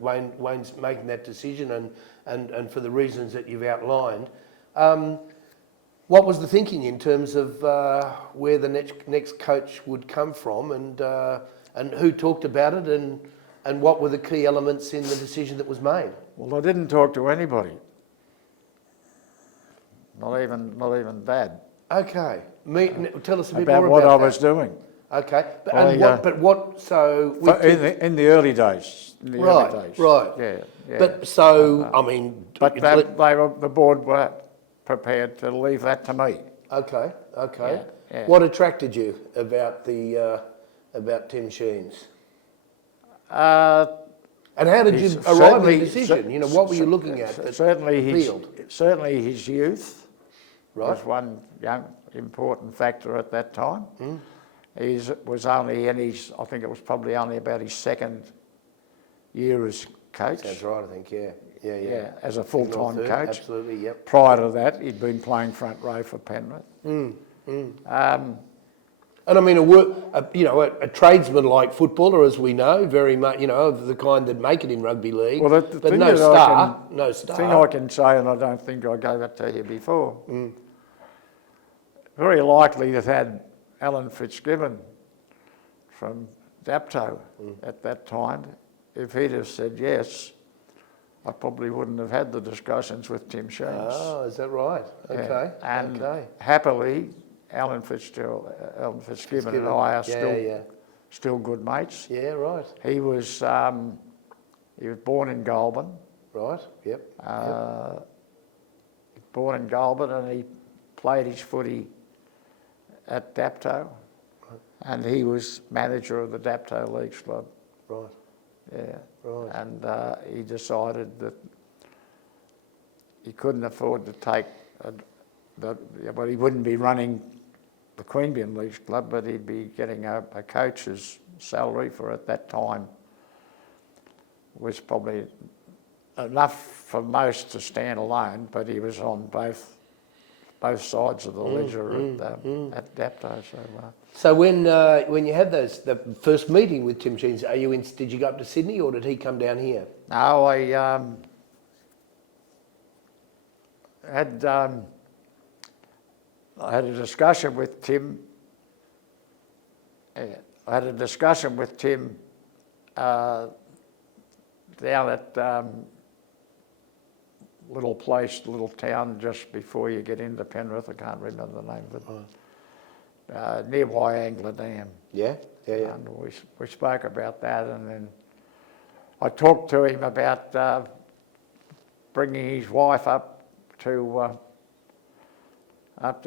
Wayne's making that decision, and for the reasons that you've outlined. What was the thinking in terms of where the next coach would come from, and who talked about it, And what were the key elements in the decision that was made? Well, I didn't talk to anybody. Not even Dad. Okay. Tell us a bit About more what about I that. was doing. Okay. So in the early days. Right. Yeah. But so, I mean... But the board were prepared to leave that to me. Okay. Yeah. What attracted you about Tim Sheens? And how did you arrive at the decision? You know, what were you looking at that appealed? Certainly his youth was Right. one important factor at that time. He was only in his, I think it was probably only about his second year as coach. Sounds right, I think, yeah. As a full-time coach. Absolutely, yep. Prior to that, he'd been playing front row for Penrith. And I mean, a tradesman-like footballer, as we know, very much, of the kind that make it in rugby league. Well, but no star. The thing I can say, and I don't think I gave it to you before, very likely to have had Alan Fitzgibbon from Dapto at that time. If he'd have said yes, I probably wouldn't have had the discussions with Tim Sheens. Oh, is that right? Okay. Yeah. And okay. happily, Alan Fitzgibbon and I are still good mates. Yeah, right. He was born in Goulburn. Right. Yep. Born in Goulburn, and he played his footy at Dapto, and he was manager of the Dapto Leagues Club. Right. Yeah. Right. And he decided that he couldn't afford to take, but he wouldn't be running the Queanbeyan Leagues Club, but he'd be getting a coach's salary for at that time was probably enough for most to stand alone, but he was on both sides of the ledger at Dapto. So when you had the first meeting with Tim Sheens, did you go up to Sydney or did he come down here? No, I had a discussion with Tim. I had a discussion with Tim down at little town just before you get into Penrith. I can't remember the name of it. Near Wyangler Dam. Yeah. And we spoke about that, and then I talked to him about bringing his wife up to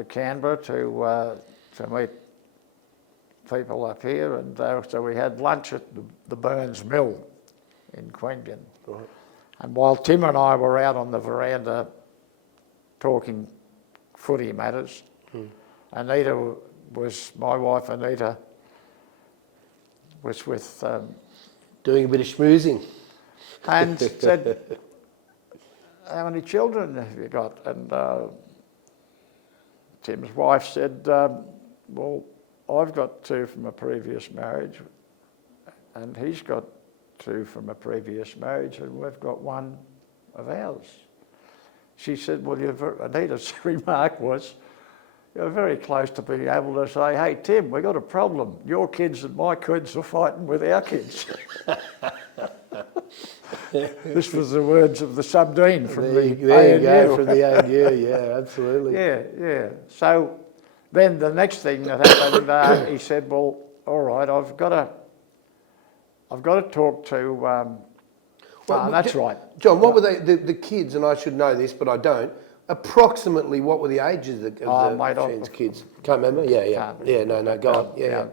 Canberra to meet people up here, and so we had lunch at the Burns Mill in Queanbeyan. Right. And while Tim and I were out on the veranda talking footy matters, my wife Anita was with... doing a bit of schmoozing. And said, how many children have you got? And Tim's wife said, well, I've got 2 from a previous marriage, and he's got 2 from a previous marriage, and we've got 1 of ours. She said, well, Anita's remark was, you're very close to being able to say, hey, Tim, we've got a problem. Your kids and my kids are fighting with our kids. This was the words of the sub-dean from the ANU. There you go, from the ANU, yeah, absolutely. Yeah. So then the next thing that happened, he said, well, all right, I've got to talk to... that's right. John, what were the kids, and I should know this, but I don't, approximately what were the ages of the Sheens kids? Can't remember? Yeah. No, go on. Yeah.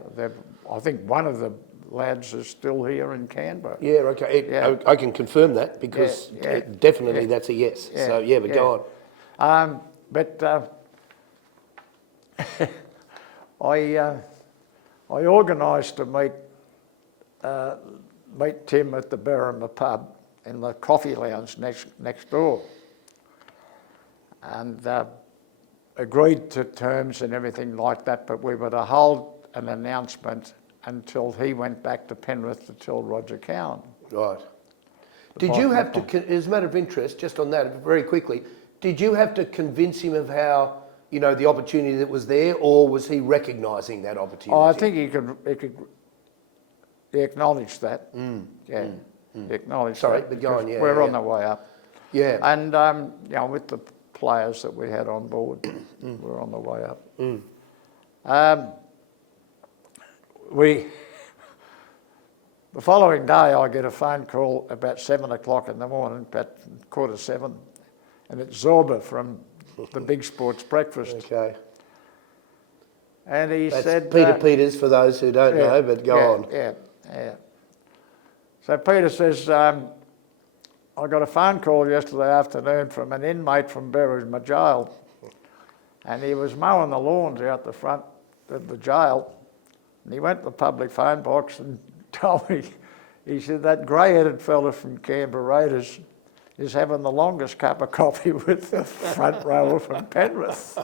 I think one of the lads is still here in Canberra. Yeah, okay. I can confirm that because definitely that's a yes. So, go on. I organised to meet Tim at the Berrima pub in the coffee lounge next door, and agreed to terms and everything like that, but we were to hold an announcement until he went back to Penrith to tell Roger Cowan. Right. Did you have to, as a matter of interest, just on that very quickly, did you have to convince him of how, the opportunity that was there, or was he recognising that opportunity? Oh, I think he acknowledged that. He acknowledged Sorry, that. but go on, because yeah, we're yeah. on the way up. Yeah. And, with the players that we had on board, we're on the way up. The following day, I get a phone call about 7 o'clock in the morning, about 7:15, and it's Zorba from the Big Sports Breakfast. Okay. And he That's said... Peter Peters, for those who don't know, but go on. Yeah. So Peter says, I got a phone call yesterday afternoon from an inmate from Berwick's jail, and he was mowing the lawns out the front of the jail, and he went to the public phone box and told me, he said, that grey-headed fella from Canberra Raiders is having the longest cup of coffee with the front rower from Penrith.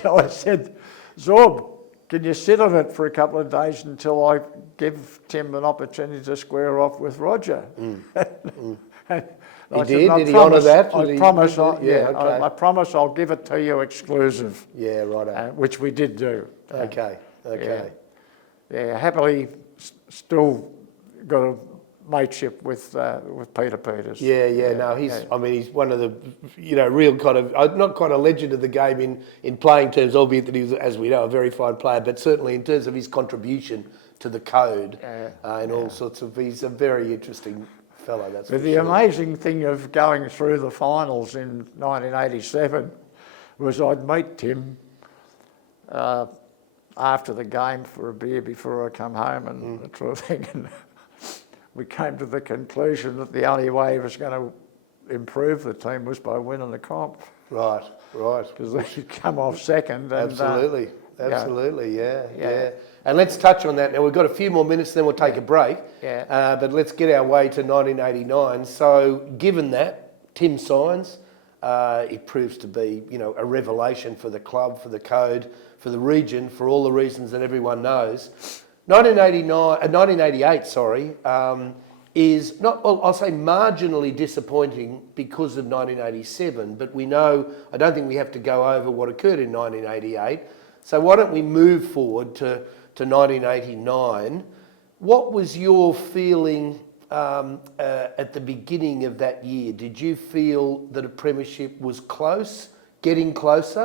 So I said, Zorb, can you sit on it for a couple of days until I give Tim an opportunity to square off with Roger? He did? Did he honour that? I promise I'll give it to you exclusive. Yeah, right. Which we did do. Okay. Yeah, happily still got a mateship with Peter Peters. No, he's one of the, real kind of, not quite a legend of the game in playing terms, albeit that he was, as we know, a very fine player, but certainly in terms of his contribution to the code and all sorts of, he's a very interesting fellow, that's for But the sure. amazing thing of going through the finals in 1987 was I'd meet Tim after the game for a beer before I come home and that sort of thing. And we came to the conclusion that the only way he was going to improve the team was by winning the comp. Right. Because they should come off second. And, Absolutely, yeah. And let's touch on that now. We've got a few more minutes, then we'll take a break. But let's get our way to 1989. So, given that, Tim signs. It proves to be, a revelation for the club, for the code, for the region, for all the reasons that everyone knows. 1988, is not, I'll say marginally disappointing because of 1987, but we know, I don't think we have to go over what occurred in 1988. So why don't we move forward to 1989? What was your feeling at the beginning of that year? Did you feel that a premiership was close, getting close?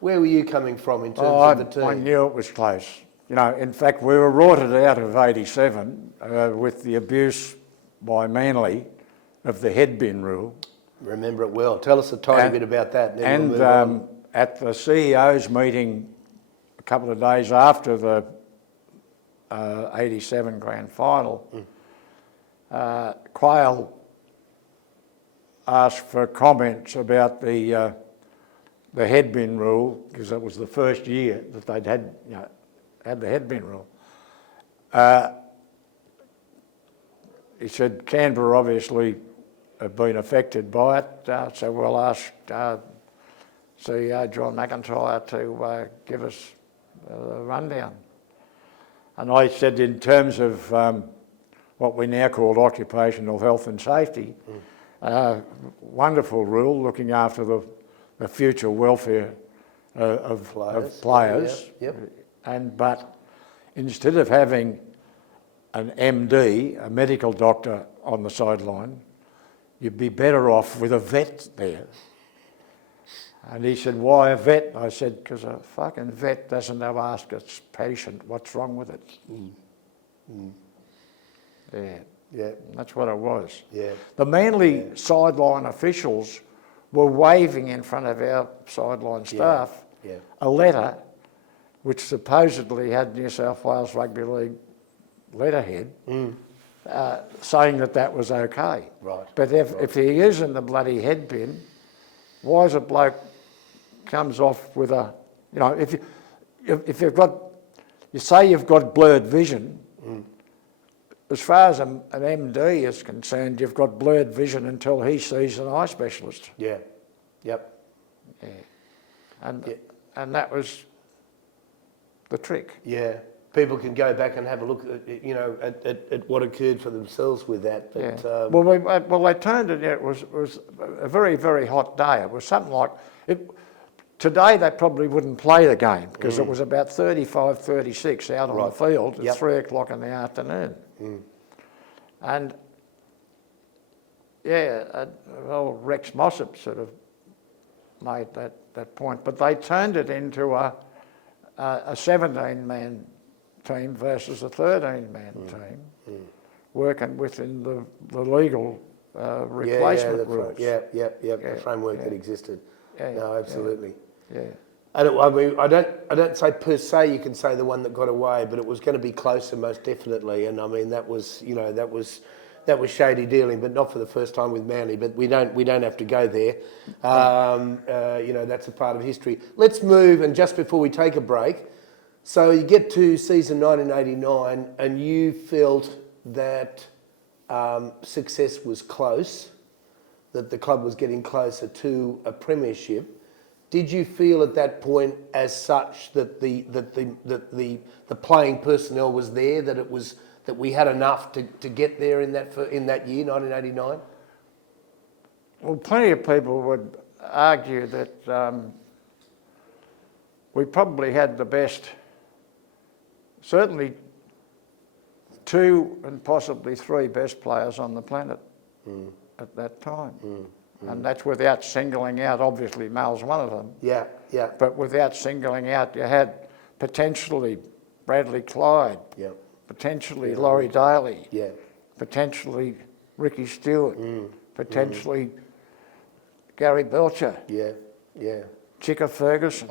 Where were you coming from in terms of the team? I knew it was close. In fact, we were rorted out of 87 with the abuse by Manly of the headbin rule. Remember it well. Tell us a tiny bit about that. And we'll move on. At the CEO's meeting a couple of days after the 87 grand final, Quayle asked for comments about the headbin rule, because it was the first year that they'd had the headbin rule. He said Canberra obviously have been affected by it, so we'll ask CEO John McIntyre to give us a rundown. And I said, in terms of what we now call occupational health and safety, wonderful rule looking after the future welfare of players. But instead of having an MD, a medical doctor, on the sideline, you'd be better off with a vet there. And he said, why a vet? I said, because a fucking vet doesn't ever ask its patient what's wrong with it. Yeah, that's what it was. Yeah. The Manly sideline officials were waving in front of our sideline staff a letter which supposedly had New South Wales Rugby League letterhead saying that was okay. Right. But if he is in the bloody head bin, why is a bloke comes off with a, if you've got, you say you've got blurred vision, as far as an MD is concerned, you've got blurred vision until he sees an eye specialist. Yeah. Yep. Yeah. And that was the trick. Yeah. People can go back and have a look at, at what occurred for themselves with that. But, well, they turned it. It was a very, very hot day. It was something like Today they probably wouldn't play the game because it was about 35, 36 out on the field at 3 o'clock in the afternoon. And well, Rex Mossop sort of made that point, but they turned it into a 17-man team versus a 13-man team, working within the legal replacement rules. The framework that existed. No, absolutely. Yeah. And I mean, I don't say per se you can say the one that got away, but it was going to be closer most definitely. And I mean that was shady dealing, but not for the first time with Manly. But we don't have to go there. That's a part of history. Let's move, and just before we take a break, so you get to season 1989, and you felt that success was close, that the club was getting closer to a premiership. Did you feel at that point, as such, that the playing personnel was there, that we had enough to get there in that year, 1989? Well, plenty of people would argue that we probably had the best, certainly 2 and possibly 3 best players on the planet at that time. And that's without singling out, obviously Mal's one of them. Yeah. But without singling out, you had potentially Bradley Clyde, potentially Laurie Daly, potentially Ricky Stewart, potentially Gary Belcher, Chicka Ferguson,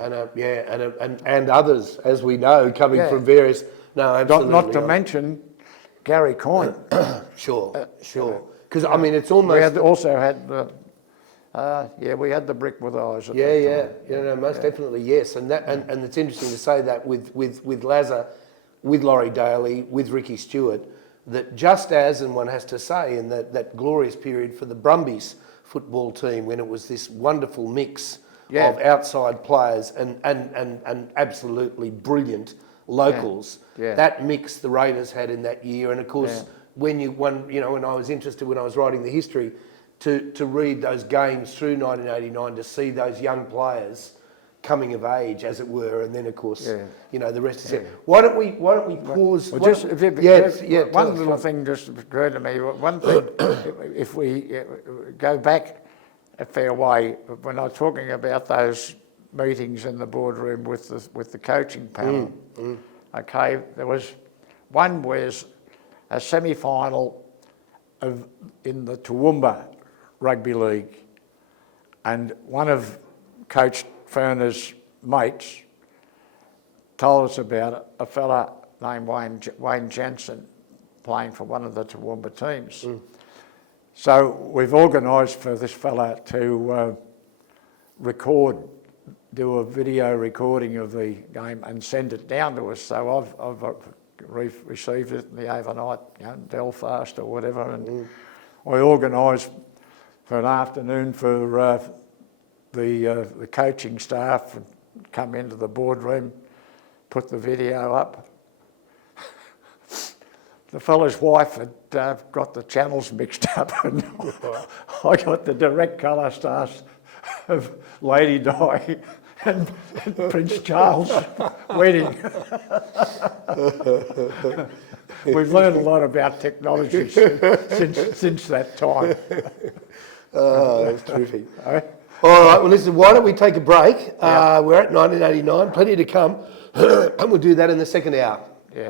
and others, as we know, coming from various. No, absolutely. Not to mention Gary Coyne. Sure. Because I mean, it's almost. We also had the. We had the brick with eyes. Most definitely, yes. And it's interesting to say that with Lazar, with Laurie Daly, with Ricky Stewart, that just as, and one has to say, in that glorious period for the Brumbies football team, when it was this wonderful mix of outside players and absolutely brilliant locals, that mix the Raiders had in that year. And of course, when I was interested when I was writing the history, to read those games through 1989, to see those young players coming of age, as it were, and then of course, the rest is it. Why don't we pause? Well, one little thing just occurred to me. One thing, if we go back a fair way, when I was talking about those meetings in the boardroom with the coaching panel, okay, there was one was a semi-final in the Toowoomba Rugby League, and one of Coach Ferner's mates told us about a fella named Wayne Jensen playing for one of the Toowoomba teams. So we've organised for this fella to do a video recording of the game and send it down to us. So I've received it in the overnight, Belfast or whatever, and I organised for an afternoon for the coaching staff to come into the boardroom, put the video up. The fella's wife had got the channels mixed up, and I got the direct colour stars of Lady Di and Prince Charles' wedding. We've learned a lot about technology since that time. Oh, that's terrific. All right, well listen, why don't we take a break? We're at 1989, plenty to come, and we'll do that in the second hour.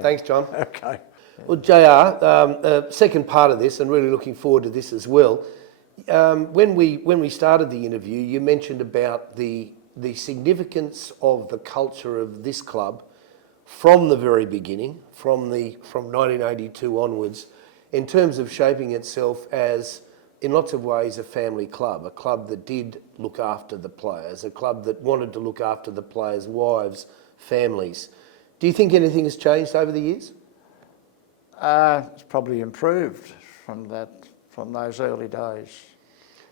Thanks, John. Okay. Well, JR, second part of this, and really looking forward to this as well. When we started the interview, you mentioned about the significance of the culture of this club from the very beginning, from 1982 onwards, in terms of shaping itself as, in lots of ways, a family club, a club that did look after the players, a club that wanted to look after the players' wives, families. Do you think anything has changed over the years? It's probably improved from those early days.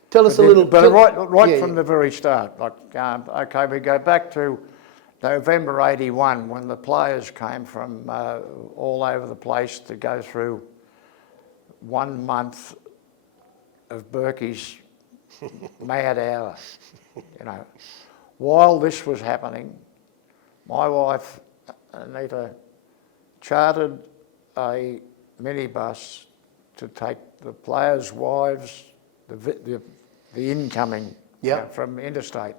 Tell us a little. But right from the very start. Okay, we go back to November '81 when the players came from all over the place to go through 1 month of Berkey's mad hour. while this was happening, my wife, Anita, chartered a minibus to take the players' wives, the incoming from interstate,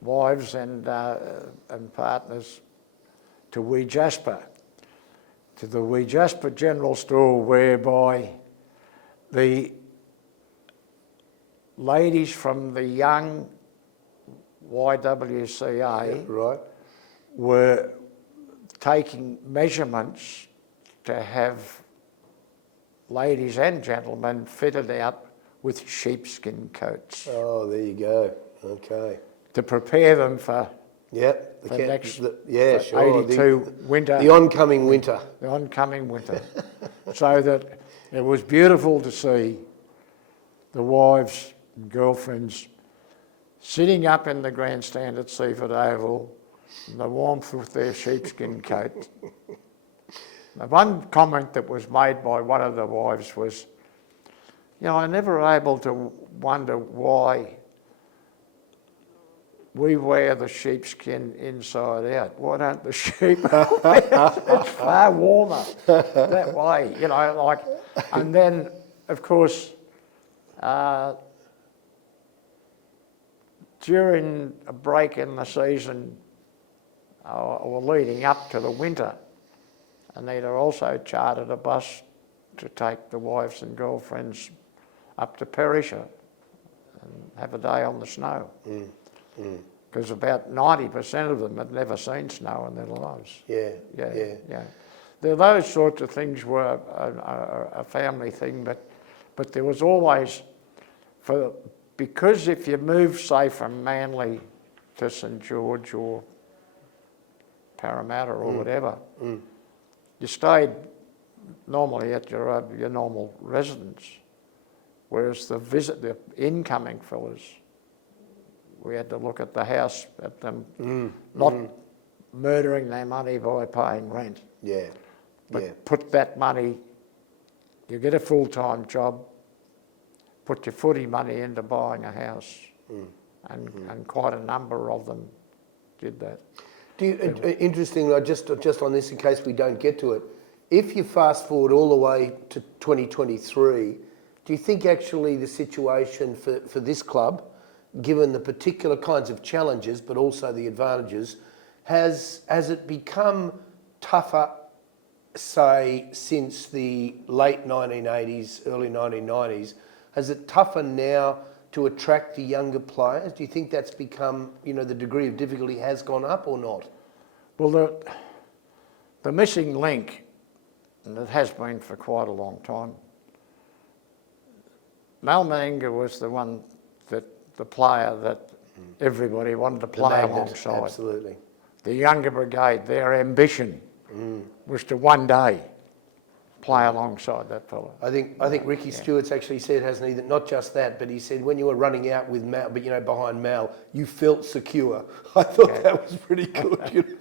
wives and partners to Wee Jasper, to the Wee Jasper General Store, whereby the ladies from the young YWCA were taking measurements to have ladies and gentlemen fitted out with sheepskin coats. Oh, there you go. Okay. To prepare them for next 82 winter. The oncoming winter. The oncoming winter. So that it was beautiful to see the wives and girlfriends sitting up in the grandstand at Seaford Oval in the warmth with their sheepskin coats. The one comment that was made by one of the wives was, I never able to wonder why we wear the sheepskin inside out. Why don't the sheep? It's far warmer that way, And then, of course, during a break in the season, or leading up to the winter, Anita also chartered a bus to take the wives and girlfriends up to Perisher and have a day on the snow. Because about 90% of them had never seen snow in their lives. Yeah. Those sorts of things were a family thing, but there was always, because if you moved, say, from Manly to St George or Parramatta or whatever, you stayed normally at your normal residence, whereas the incoming fellas, we had to look at the house at them, not murdering their money by paying rent. But put that money, you get a full-time job, put your footy money into buying a house, and quite a number of them did that. Interestingly, just on this, in case we don't get to it, if you fast forward all the way to 2023, do you think actually the situation for this club, given the particular kinds of challenges but also the advantages, has it become tougher, say, since the late 1980s, early 1990s? Has it tougher now to attract the younger players? Do you think that's become, the degree of difficulty has gone up or not? Well, the missing link, and it has been for quite a long time, Mal Meninga was the player that everybody wanted to play alongside. Absolutely. The younger brigade, their ambition was to one day play alongside that fellow. I think Ricky Stewart's actually said, hasn't he, that not just that, but he said when you were running out with Mal, but behind Mal, you felt secure. I thought that was pretty good.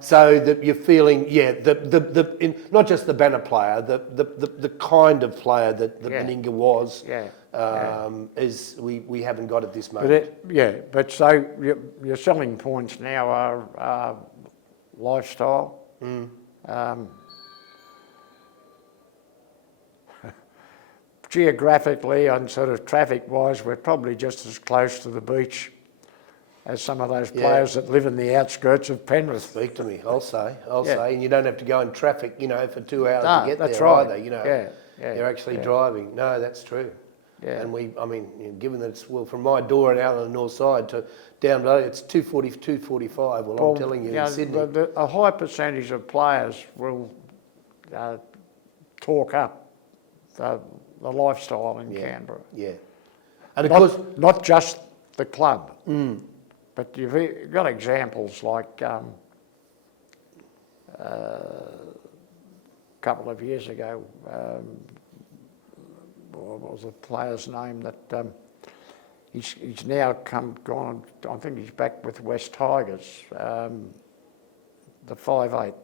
So that you're feeling, not just the banner player, the kind of player that Meninga was, is we haven't got at this moment. But so your selling points now are lifestyle. Geographically and sort of traffic-wise, we're probably just as close to the beach as some of those players that live in the outskirts of Penrith. Speak to me, I'll say, and you don't have to go in traffic, for 2 hours to get there either, You're actually driving. No, that's true. And given that it's, from my door and out on the north side to down below, it's 2:40, 2:45. Well, I'm telling you, in Sydney. A high percentage of players will talk up the lifestyle in Canberra. And of course, not just the club, but you've got examples like a couple of years ago, what was the player's name that he's now gone, I think he's back with West Tigers, the 5'8",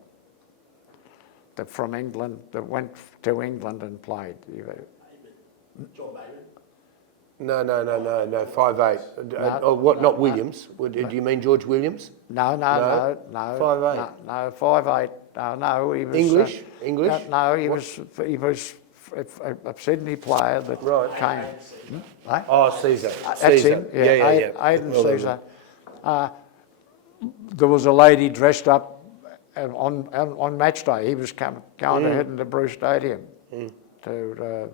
that from England, that went to England and played. No, 5'8". No, Oh, what? no, Not no. Williams. Do you mean George Williams? No, 5'8". No, 5'8". No, he was English. no, he was a Sydney player that Right. came. Right? Oh, Caesar. That's Caesar. him. Yeah, Aidan Well done. Caesar. There was a lady dressed up on match day. He was going to head into Bruce Stadium to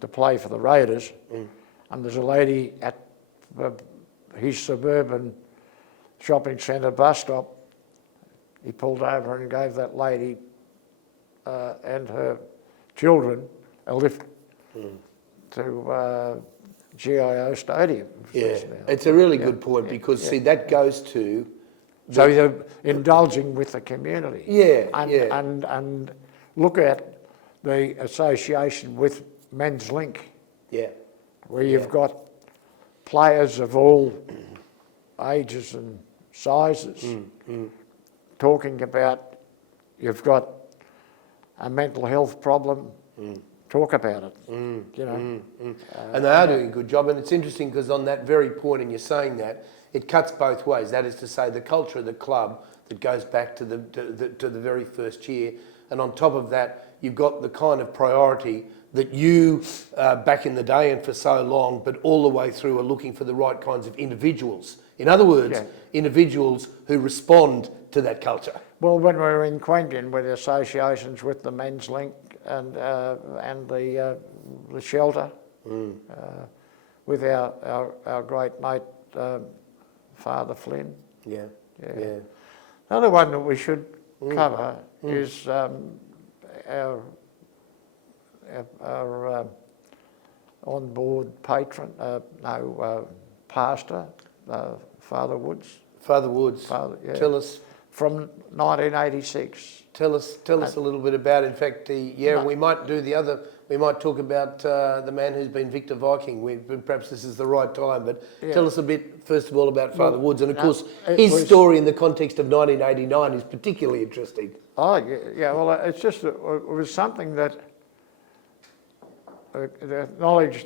to play for the Raiders, and there's a lady at his suburban shopping centre bus stop. He pulled over and gave that lady and her children a lift to GIO Stadium. Yeah, it's a really good point because see that goes to. So you're indulging with the community. Yeah, And look at the association with Men's Link, Yeah. where you've got players of all ages and sizes talking about you've got a mental health problem, talk about it. You know. And they are doing a good job. And it's interesting because on that very point, and you're saying that, it cuts both ways. That is to say, the culture of the club that goes back to the very first year. And on top of that, you've got the kind of priority that you, back in the day and for so long, but all the way through are looking for the right kinds of individuals. In other words, individuals who respond to that culture. Well, when we were in Queanbeyan with the associations with the Men's Link and the shelter, with our great mate Father Flynn. Yeah. Another one that we should cover is our on-board patron, pastor, Father Woods. Father Woods. Tell us. From 1986. Tell us a little bit about. In fact, we might do the other. We might talk about the man who's been Victor Viking. Perhaps this is the right time, but tell us a bit first of all about Father Woods, and of course his story in the context of 1989 is particularly interesting. Oh yeah. Well, it's just it was something that the knowledge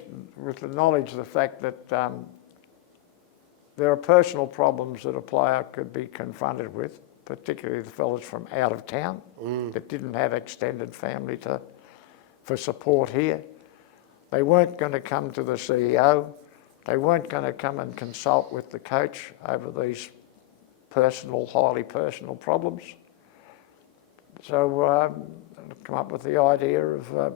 of the fact that there are personal problems that a player could be confronted with, particularly the fellas from out of town that didn't have extended family for support here. They weren't going to come to the CEO. They weren't going to come and consult with the coach over these highly personal problems. So come up with the idea of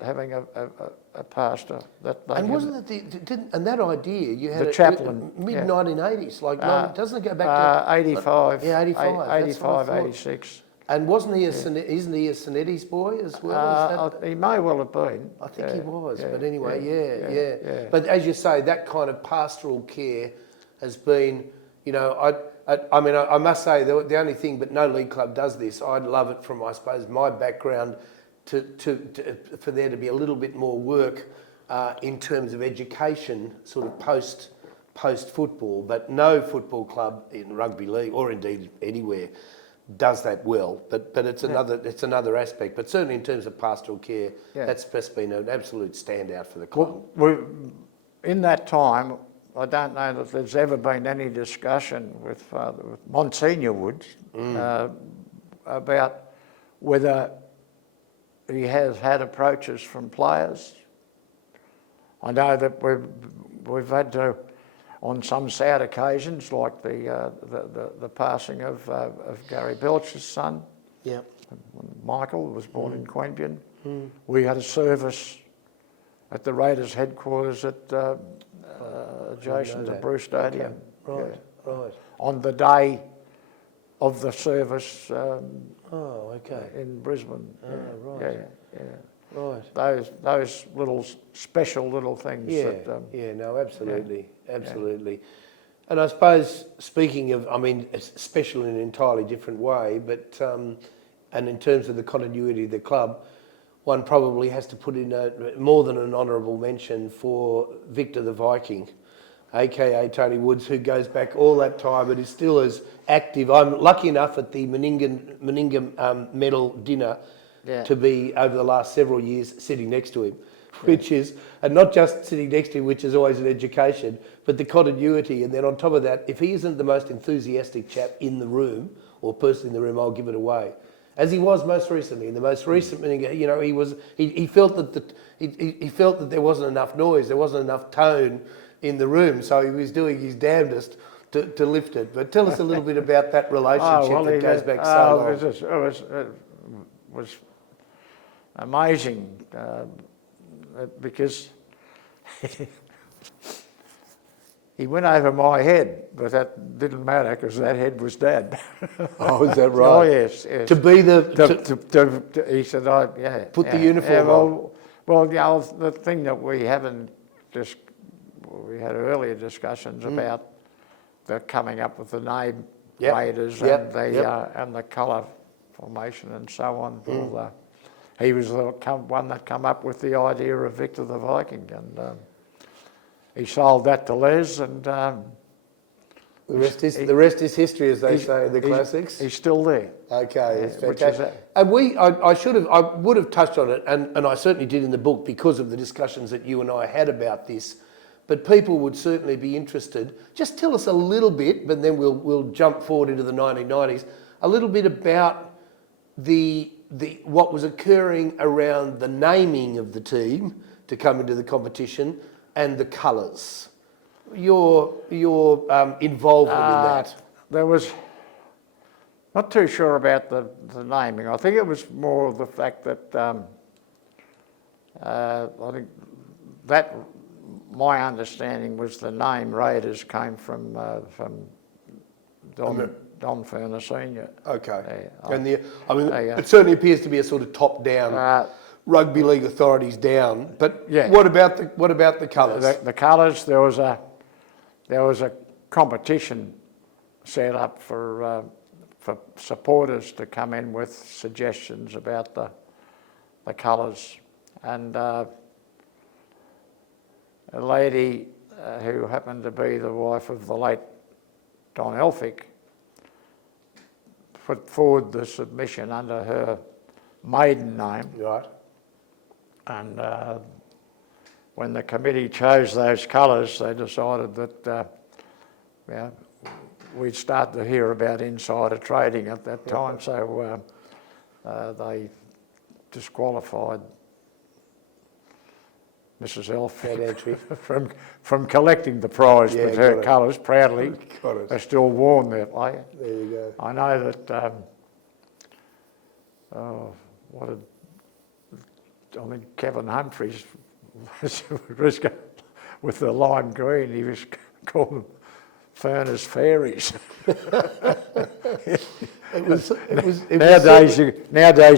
having a pastor that they. And wasn't it and that idea you had the chaplain mid 1980s? Like, doesn't it go back to 85? Yeah, 85. 85, 86. And wasn't he isn't he a Sanetti's boy as well? He may well have been. I think he was, but anyway, yeah. But as you say, that kind of pastoral care has been, I mean, I must say the only thing, but no league club does this. I'd love it from, I suppose, my background for there to be a little bit more work in terms of education, sort of post football. But no football club in rugby league or indeed anywhere does that well, but it's another aspect. But certainly in terms of pastoral care, that's just been an absolute standout for the club. Well, in that time, I don't know that there's ever been any discussion with Monsignor Woods about whether he has had approaches from players. I know that we've had to, on some sad occasions, like the passing of Gary Belch's son. Yeah. Michael was born in Queanbeyan. We had a service at the Raiders headquarters at adjacent to Bruce Stadium. Okay. Right. On the day of the service in Brisbane. Right. Right. Those little special little things. Absolutely. And I suppose, speaking of, I mean, it's special in an entirely different way, but and in terms of the continuity of the club, one probably has to put in more than an honourable mention for Victor the Viking, aka Tony Woods, who goes back all that time but is still as active. I'm lucky enough at the Meninga Medal dinner to be, over the last several years, sitting next to him. which is, and not just sitting next to him, which is always an education, but the continuity. And then on top of that, if he isn't the most enthusiastic chap in the room or person in the room, I'll give it away. As he was most recently. In the most recent meeting, you know, he felt that he felt that there wasn't enough noise, there wasn't enough tone in the room, so he was doing his damnedest to lift it. But tell us a little bit about that relationship that goes back so long. It was amazing because he went over my head, but that didn't matter because that head was Dad. Oh, is that right? Oh, yes. To be the... he said, put the uniform on. Well, you know, the thing that we haven't just... We had earlier discussions about the coming up with the name Raiders and the colour formation and so on. He was the one that come up with the idea of Victor the Viking, and he sold that to Les, and the rest is history, as they say in the classics. He's still there. Okay, it's fantastic. And I would have touched on it, and I certainly did in the book because of the discussions that you and I had about this. But people would certainly be interested. Just tell us a little bit, but then we'll jump forward into the 1990s. A little bit about the what was occurring around the naming of the team to come into the competition and the colours. Your involvement in that. There was not too sure about the naming. I think it was more of the fact that I think that my understanding was the name Raiders came from Don Furner Senior. Okay, it certainly appears to be a sort of top-down, rugby league authorities down. But what about the colours? The colours. There was a competition set up for supporters to come in with suggestions about the colours, and a lady who happened to be the wife of the late Don Elphick put forward the submission under her maiden name. Right. And when the committee chose those colours, they decided that we'd start to hear about insider trading at that time, so they disqualified Mrs. Elphick from collecting the prize, but her colours proudly are still worn that way. There you go. I know that, I think Kevin Humphries was with the lime green, he was called them Furnace Fairies. Nowadays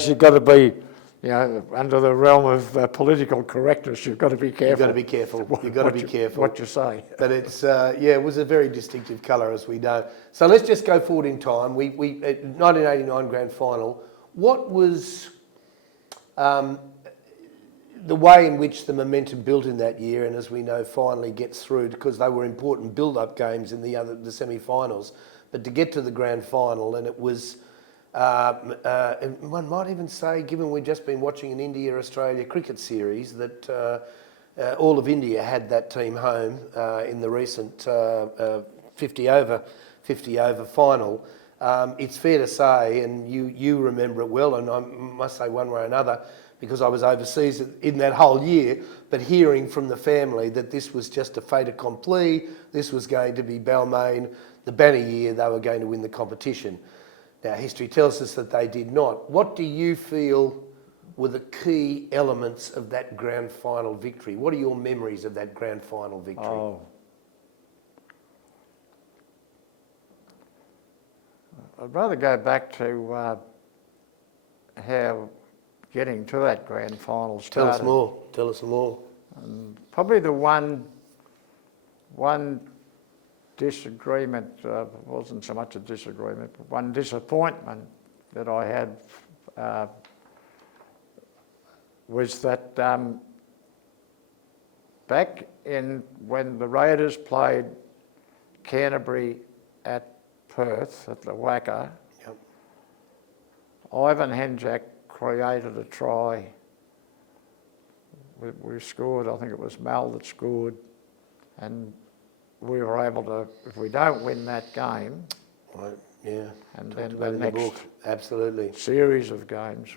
you've got to be, you know, under the realm of political correctness, you've got to be careful. You've got to be careful. You've got to be careful what you say. But it's it was a very distinctive colour, as we know. So let's just go forward in time. We 1989 grand final. What was the way in which the momentum built in that year, and as we know, finally gets through, because they were important build-up games in the semi-finals, but to get to the grand final, and it was. And one might even say, given we've just been watching an India-Australia cricket series, that all of India had that team home in the recent 50 over final. It's fair to say, and you remember it well, and I must say one way or another, because I was overseas in that whole year, but hearing from the family that this was just a fait accompli, this was going to be Balmain, the banner year, they were going to win the competition. Now, history tells us that they did not. What do you feel were the key elements of that grand final victory? What are your memories of that grand final victory? Oh. I'd rather go back to how getting to that grand final started. Tell us more. Probably the one disagreement, wasn't so much a disagreement, but one disappointment that I had was that back in when the Raiders played Canterbury at Perth at the Wacker, Ivan Henjak created a try we scored. I think it was Mal that scored, and we were able to. If we don't win that game, Right, yeah. and Talked then about the it in the next book. Absolutely. series of games,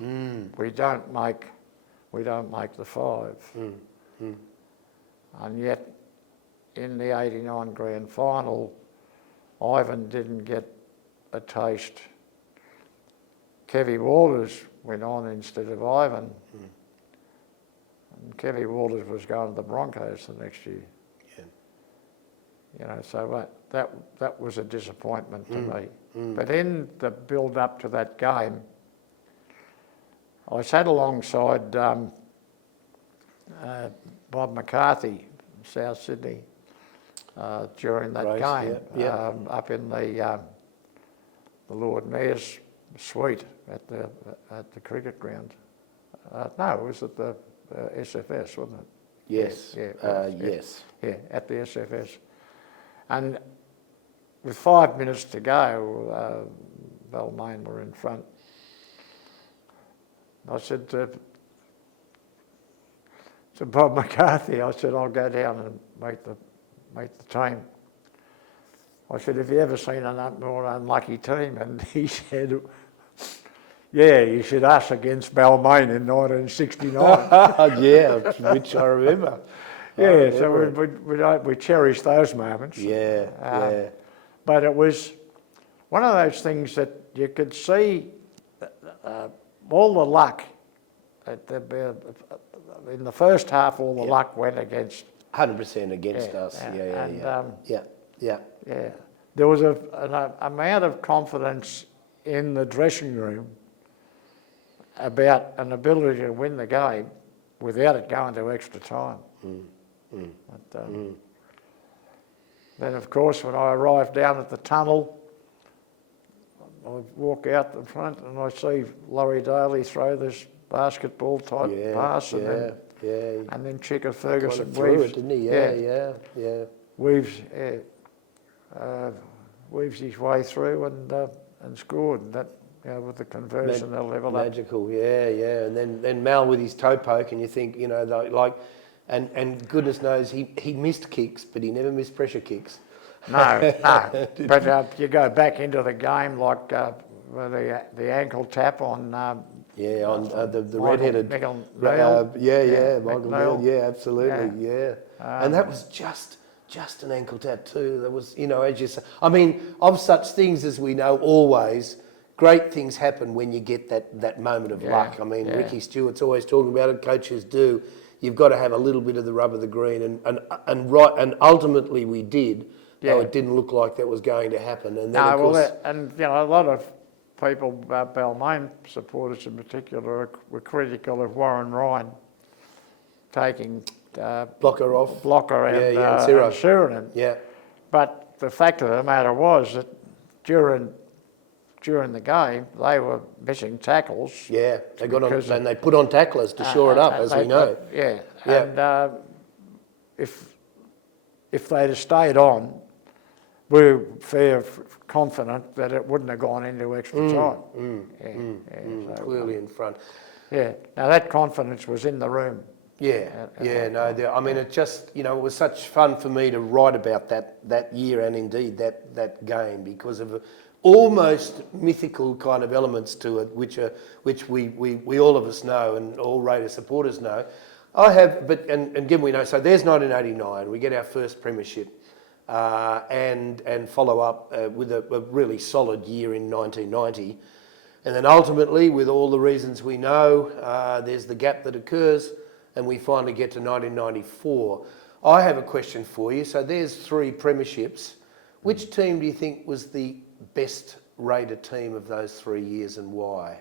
we don't make the five, and yet in the '89 grand final, Ivan didn't get a taste. Kevy Walters went on instead of Ivan. And Kevy Walters was going to the Broncos the next year. Yeah. You know, so that was a disappointment to me. But in the build-up to that game, I sat alongside Bob McCarthy from South Sydney during that game, up in the Lord Mayor's suite at the cricket ground. No, it was at the SFS, wasn't it? Yes. Yes. Yeah, at the SFS. And with 5 minutes to go, Balmain were in front. I said to Bob McCarthy, I said, I'll go down and make the team. I said, have you ever seen a more unlucky team? And he said, yeah, you should us against Balmain in 1969. Yeah, which I remember. Yeah, so we cherish those moments. Yeah. But it was one of those things that you could see all the luck. In the first half, all the luck went against. 100% against us. Yeah. There was an amount of confidence in the dressing room about an ability to win the game without it going to extra time. But, then, of course, when I arrived down at the tunnel, I walk out the front and I see Laurie Daly throw this basketball type pass, and then Chicker Ferguson weaves, didn't he? Weaves his way through and scored. And that, with the conversion, they'll level up. Magical, yeah. And then Mal with his toe poke, and you think, and goodness knows he missed kicks, but he never missed pressure kicks. No. But you go back into the game like the ankle tap on. On the red-headed. Michael Michael Neil. Neil, yeah, absolutely, yeah. And that was just an ankle tap too. That was, as you say. I mean, of such things as we know, always great things happen when you get that moment of luck. I mean, Ricky Stewart's always talking about it. Coaches do. You've got to have a little bit of the rub of the green, and ultimately we did. Though it didn't look like that was going to happen. And then, of course, a lot of people, Balmain supporters in particular, were critical of Warren Ryan taking Blocker off. And Suranen. Yeah. But the fact of the matter was that during the game, they were missing tackles. Yeah, they got on, and they put on tacklers to shore it up, as we know. And if they'd have stayed on, we were fair confident that it wouldn't have gone into extra time. So, clearly in front. Yeah. Now that confidence was in the room. I mean, it just, it was such fun for me to write about that year and indeed that game because of almost mythical kind of elements to it, which we all of us know and all Raiders supporters know. And again we know. So there's 1989. We get our first premiership, and follow up with a really solid year in 1990, and then ultimately, with all the reasons we know, there's the gap that occurs. And we finally get to 1994. I have a question for you. So there's 3 premierships. Which team do you think was the best Raider team of those 3 years and why?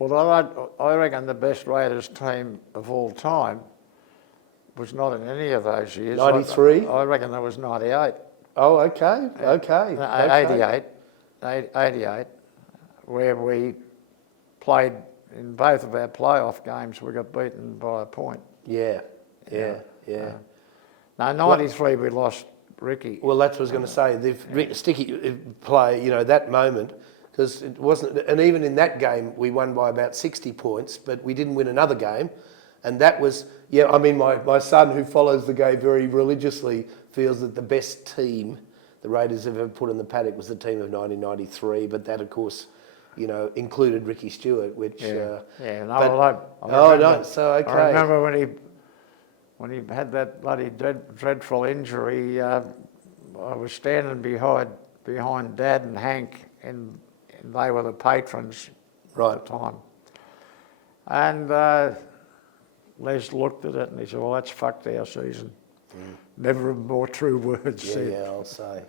Well, I reckon the best Raiders team of all time was not in any of those years. 93? I reckon it was 98. Oh, okay. 88, where we played. In both of our playoff games, we got beaten by a point. Yeah. No, 93 we lost Ricky. Well, that's what I was going to say. The Sticky play, that moment, because it wasn't, and even in that game we won by about 60 points, but we didn't win another game, And that was, yeah, I mean, my son, who follows the game very religiously, feels that the best team the Raiders have ever put in the paddock was the team of 1993, but that, of course, included Ricky Stewart, which... No, so okay. I remember when he had that bloody dreadful injury, I was standing behind Dad and Hank, and they were the patrons at the time. And Les looked at it and he said, well, that's fucked our season. Never more true words said. Yeah, I'll say.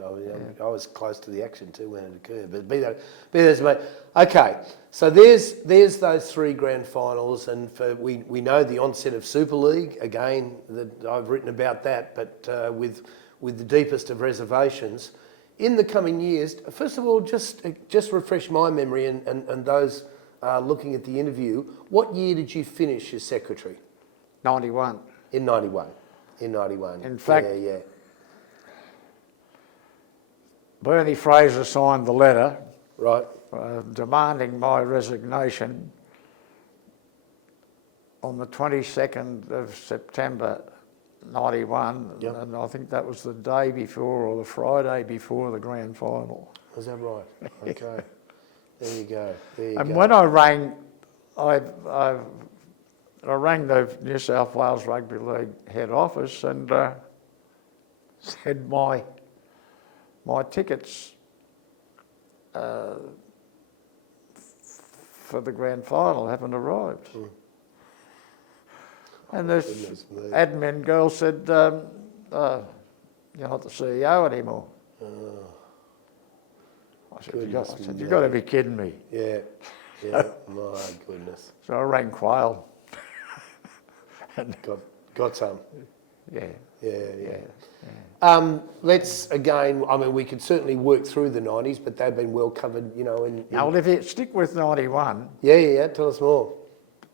I was close to the action too when it occurred. But be that as it may. Okay, so there's those three grand finals, and we know the onset of Super League again. That I've written about that, but with the deepest of reservations. In the coming years, first of all, just refresh my memory and those looking at the interview. What year did you finish as secretary? 91. In 91. In fact, yeah. Bernie Fraser signed the letter, right, demanding my resignation on the 22nd of September 91, and I think that was the day before or the Friday before the grand final. Is that right? Okay. There you go. And when I rang, I rang the New South Wales Rugby League head office and said my tickets for the grand final haven't arrived. And this admin girl said, you're not the CEO anymore. I said, you've got to be kidding me. Yeah, my goodness. So I rang Quayle. And got some. Yeah. Let's again. I mean, we could certainly work through the 90s, but they've been well covered. Now, if you stick with 91. Yeah. Tell us more.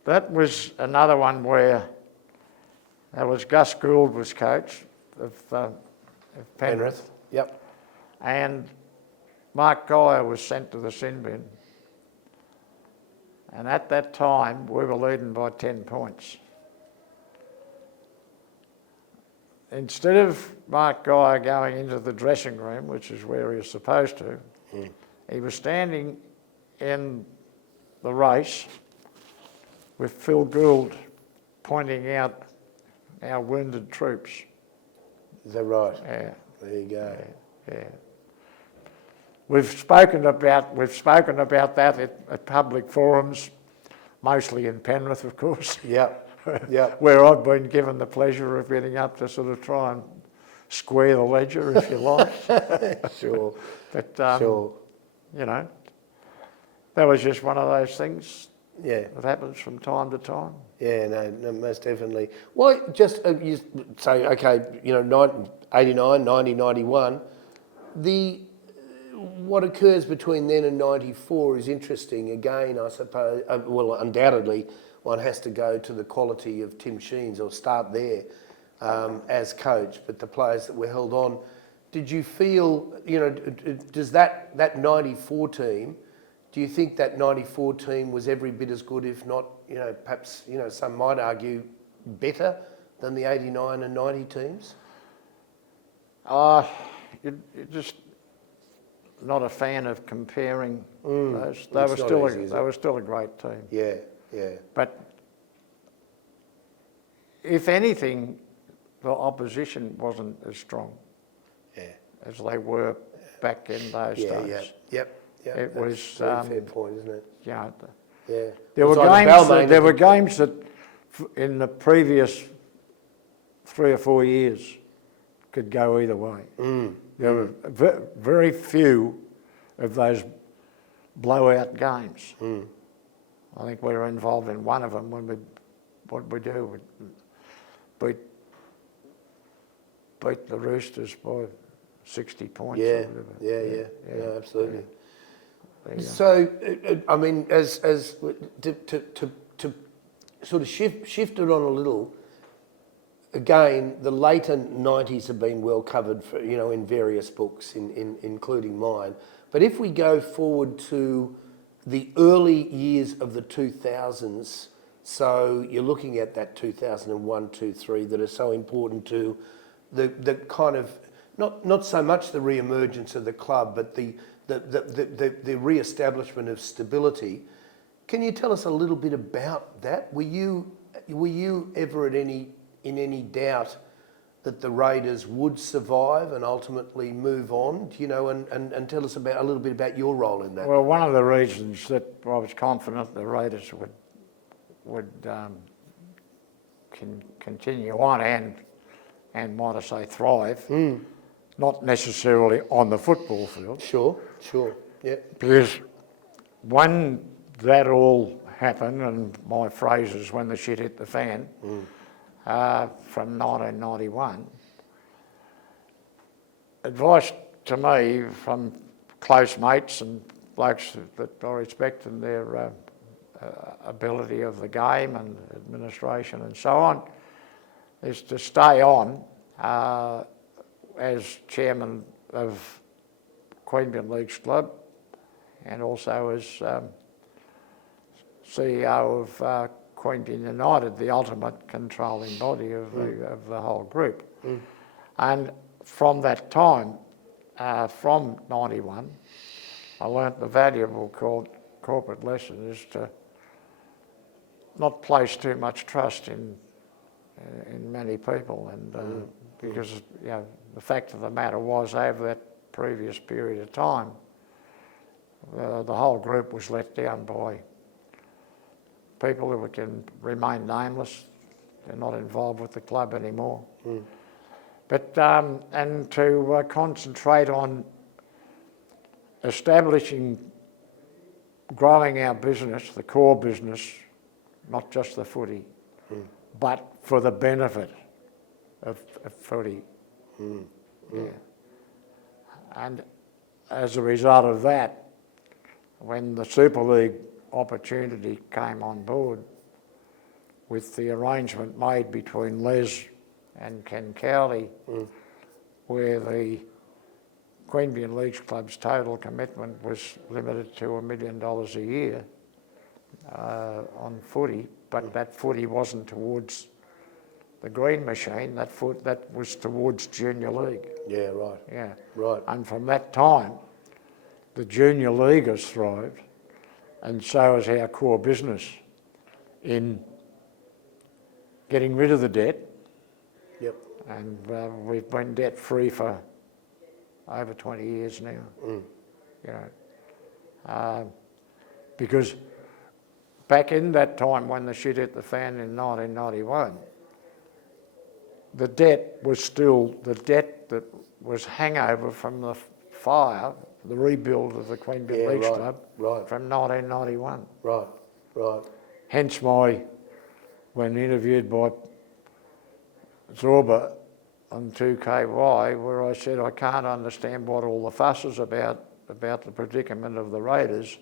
That was another one where there was Gus Gould was coach of Penrith. Yep. And Mark Geyer was sent to the sin bin. And at that time, we were leading by 10 points. Instead of Mark Geyer going into the dressing room, which is where he was supposed to, he was standing in the race with Phil Gould pointing out our wounded troops. Is that right? Yeah. There you go. Yeah. We've spoken about that at public forums, mostly in Penrith, of course. Yep. Where I've been given the pleasure of getting up to sort of try and square the ledger, if you like. Sure. But, sure. That was just one of those things that happens from time to time. Yeah, no, most definitely. Well, just you say, okay, 89, 90, 91, what occurs between then and 94 is interesting. Again, I suppose, undoubtedly, one has to go to the quality of Tim Sheens or start there as coach, but the players that were held on. Did you feel, does that 94 team, do you think that 94 team was every bit as good, if not, perhaps, some might argue better than the 89 and 90 teams? You're just not a fan of comparing those. They were still a great team. Yeah. But if anything, the opposition wasn't as strong as they were back in those days. Yep. It was a fair point, isn't it? Yeah. There were games that in the previous 3 or 4 years could go either way. There were very few of those blowout games. I think we were involved in one of them when we beat the Roosters by 60 points. Yeah, absolutely. So, I mean, as to sort of shift it on a little, again, the later 90s have been well covered for, in various books, including mine. But if we go forward to the early years of the 2000s, So you're looking at that 2001, 2, 3 that are so important to the kind of, not so much the re-emergence of the club, but the re-establishment of stability. Can you tell us a little bit about that? Were you ever in any doubt that the Raiders would survive and ultimately move on? You know, and tell us a little bit about your role in that. Well, one of the reasons that I was confident the Raiders would continue on and want to say thrive, not necessarily on the football field. Sure, yeah. Because when that all happened, and my phrase is when the shit hit the fan, from 1991, advice to me from close mates and blokes that I respect in their ability of the game and administration and so on, is to stay on as chairman of Queanbeyan Leagues Club and also as CEO of Queanbeyan United, the ultimate controlling body of the whole group. And from that time, from 91, I learnt the valuable corporate lesson is to not place too much trust in many people, and because the fact of the matter was, over that previous period of time, the whole group was let down by people who can remain nameless. They're not involved with the club anymore. But and to concentrate on establishing, growing our business, the core business, not just the footy, but for the benefit of footy. Yeah. And as a result of that, when the Super League opportunity came on board, with the arrangement made between Les and Ken Cowley, where the Queanbeyan Leagues Club's total commitment was limited to $1 million a year on footy, but that footy wasn't towards the green machine, that was towards junior league. Yeah, right. Yeah. Right. And from that time, the junior league has thrived, and so has our core business in getting rid of the debt. Yep. And we've been debt free for over 20 years now. You know, because back in that time when the shit hit the fan in 1991, the debt was still the debt that was hangover from the fire, the rebuild of the Queanbeyan Leagues Club from 1991. Right. Hence when interviewed by Zorba on 2KY, where I said I can't understand what all the fuss is about the predicament of the Raiders,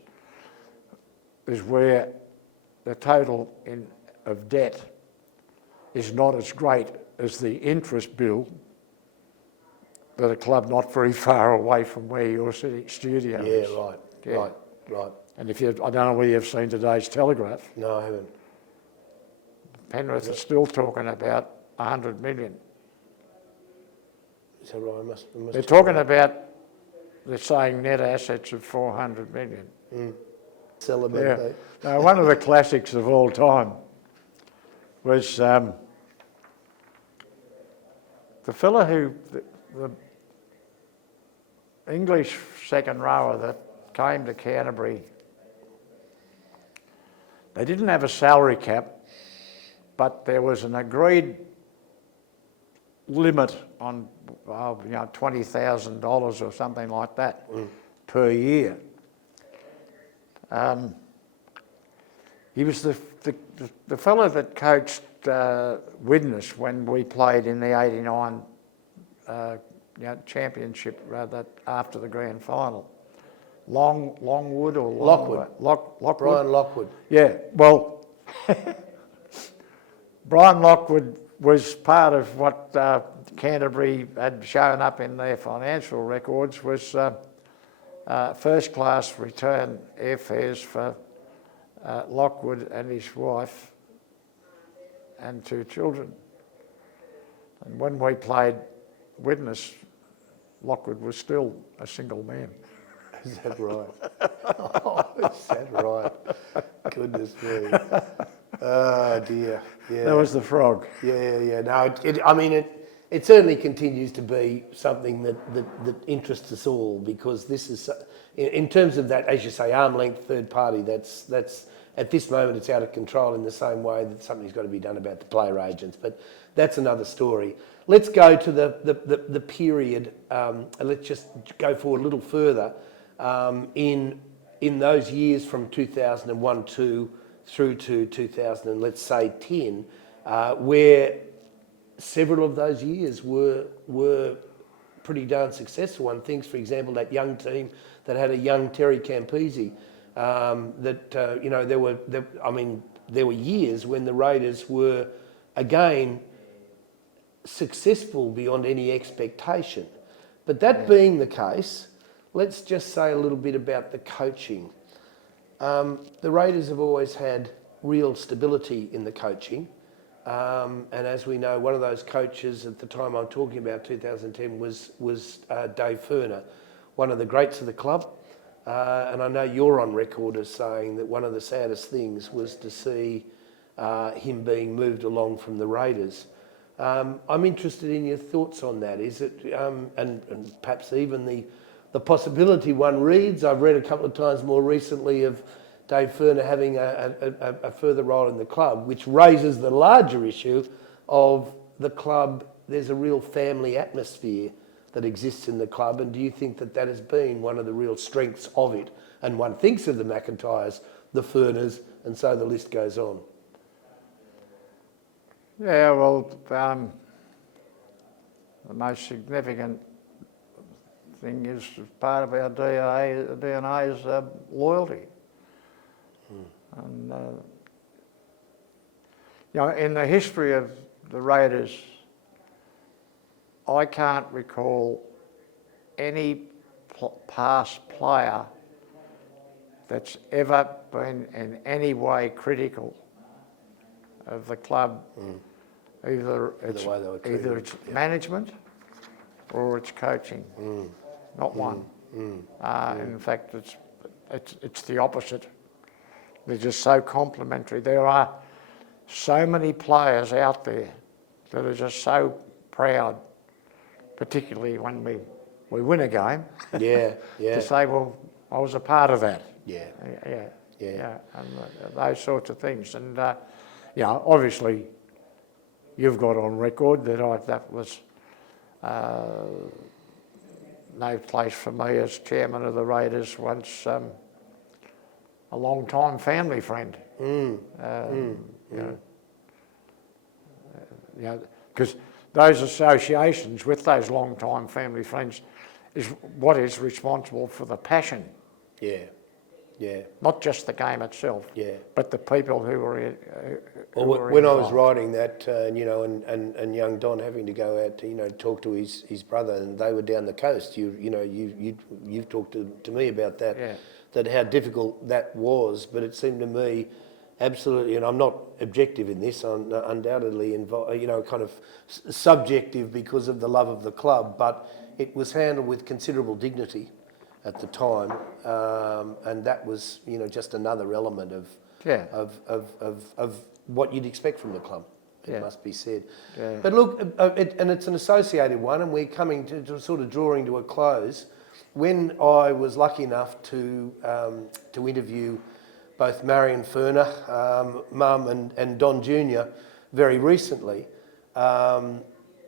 is where the total of debt is not as great as the interest bill that a club not very far away from where your studio is. Right. And I don't know whether you've seen today's Telegraph. No, I haven't. Penrith is still talking about 100 million. Is that right? I must They're talking about, they're saying net assets of 400 million. Celebrate. Yeah. Now, one of the classics of all time was the fella the English second rower that came to Canterbury. They didn't have a salary cap, but there was an agreed limit on $20,000 or something like that per year. He was the fellow that coached Widnes when we played in the '89 championship after the grand final. Longwood or Lockwood? Brian Lockwood. Yeah, well, Brian Lockwood was part of what Canterbury had shown up in their financial records was first-class return airfares for Lockwood and his wife and 2 children. And when we played Widnes, Lockwood was still a single man. Is that right? Oh, is that right? Goodness me. Oh dear. Yeah. That was the frog. Yeah. No, it certainly continues to be something that interests us all, because this is, in terms of that, as you say, arm length third party. That's at this moment it's out of control in the same way that something's got to be done about the player agents. But that's another story. Let's go to the period. Let's just go forward a little further. In those years from 2001 through to 2000, and let's say 10, where several of those years were pretty darn successful. One thinks, for example, that young team that had a young Terry Campese. There were years when the Raiders were again successful beyond any expectation. But that being the case, let's just say a little bit about the coaching. The Raiders have always had real stability in the coaching. And as we know, one of those coaches at the time I'm talking about, 2010, was Dave Furner, one of the greats of the club. And I know you're on record as saying that one of the saddest things was to see him being moved along from the Raiders. I'm interested in your thoughts on that. Is it, and perhaps even the possibility one reads, I've read a couple of times more recently, of Dave Furner having a further role in the club, which raises the larger issue of the club. There's a real family atmosphere that exists in the club, and do you think that has been one of the real strengths of it? And one thinks of the McIntyres, the Furners, and so the list goes on. Yeah, well, the most significant thing is part of our DNA is loyalty. And in the history of the Raiders, I can't recall any past player that's ever been in any way critical of the club, either its management or its coaching. Not one. In fact, it's the opposite. They're just so complementary. There are so many players out there that are just so proud, particularly when we win a game. Yeah. To say, well, I was a part of that. Yeah. And those sorts of things. And obviously, you've got on record that that was no place for me as chairman of the Raiders once. A long-time family friend. Because those associations with those long-time family friends is what is responsible for the passion. Yeah. Not just the game itself. Yeah. But the people who were. When I was writing that, and young Don having to go out to talk to his brother, and they were down the coast. You've talked to me about that. Yeah. That how difficult that was, but it seemed to me absolutely, and I'm not objective in this, I'm undoubtedly kind of subjective because of the love of the club, but it was handled with considerable dignity at the time, and that was just another element of what you'd expect from the club. It must be said. Yeah. But look, and it's an associated one, and we're coming to sort of drawing to a close. When I was lucky enough to interview both Marion Furner, Mum, and Don Jr. very recently,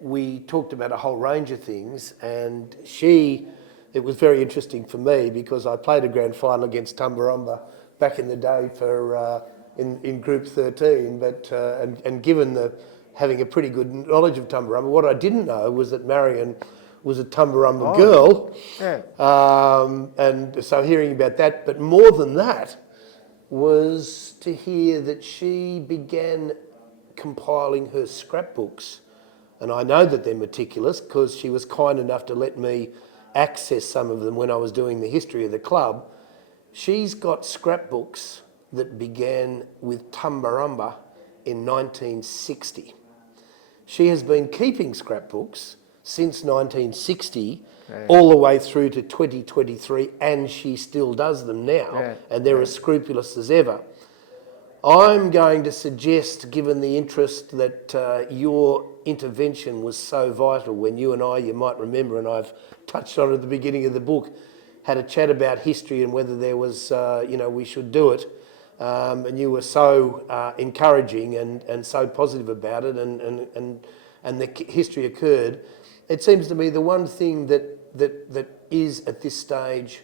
we talked about a whole range of things, and it was very interesting for me because I played a grand final against Tumbarumba back in the day for in Group 13, but and given having a pretty good knowledge of Tumbarumba, what I didn't know was that Marion was a Tumbarumba girl. Yeah. And so hearing about that, but more than that was to hear that she began compiling her scrapbooks. And I know that they're meticulous because she was kind enough to let me access some of them when I was doing the history of the club. She's got scrapbooks that began with Tumbarumba in 1960. She has been keeping scrapbooks since 1960, all the way through to 2023, and she still does them now, and they're as scrupulous as ever. I'm going to suggest, given the interest that your intervention was so vital when you and I, you might remember, and I've touched on at the beginning of the book, had a chat about history and whether there was, we should do it. And you were so encouraging and so positive about it, and the history occurred. It seems to me the one thing that is at this stage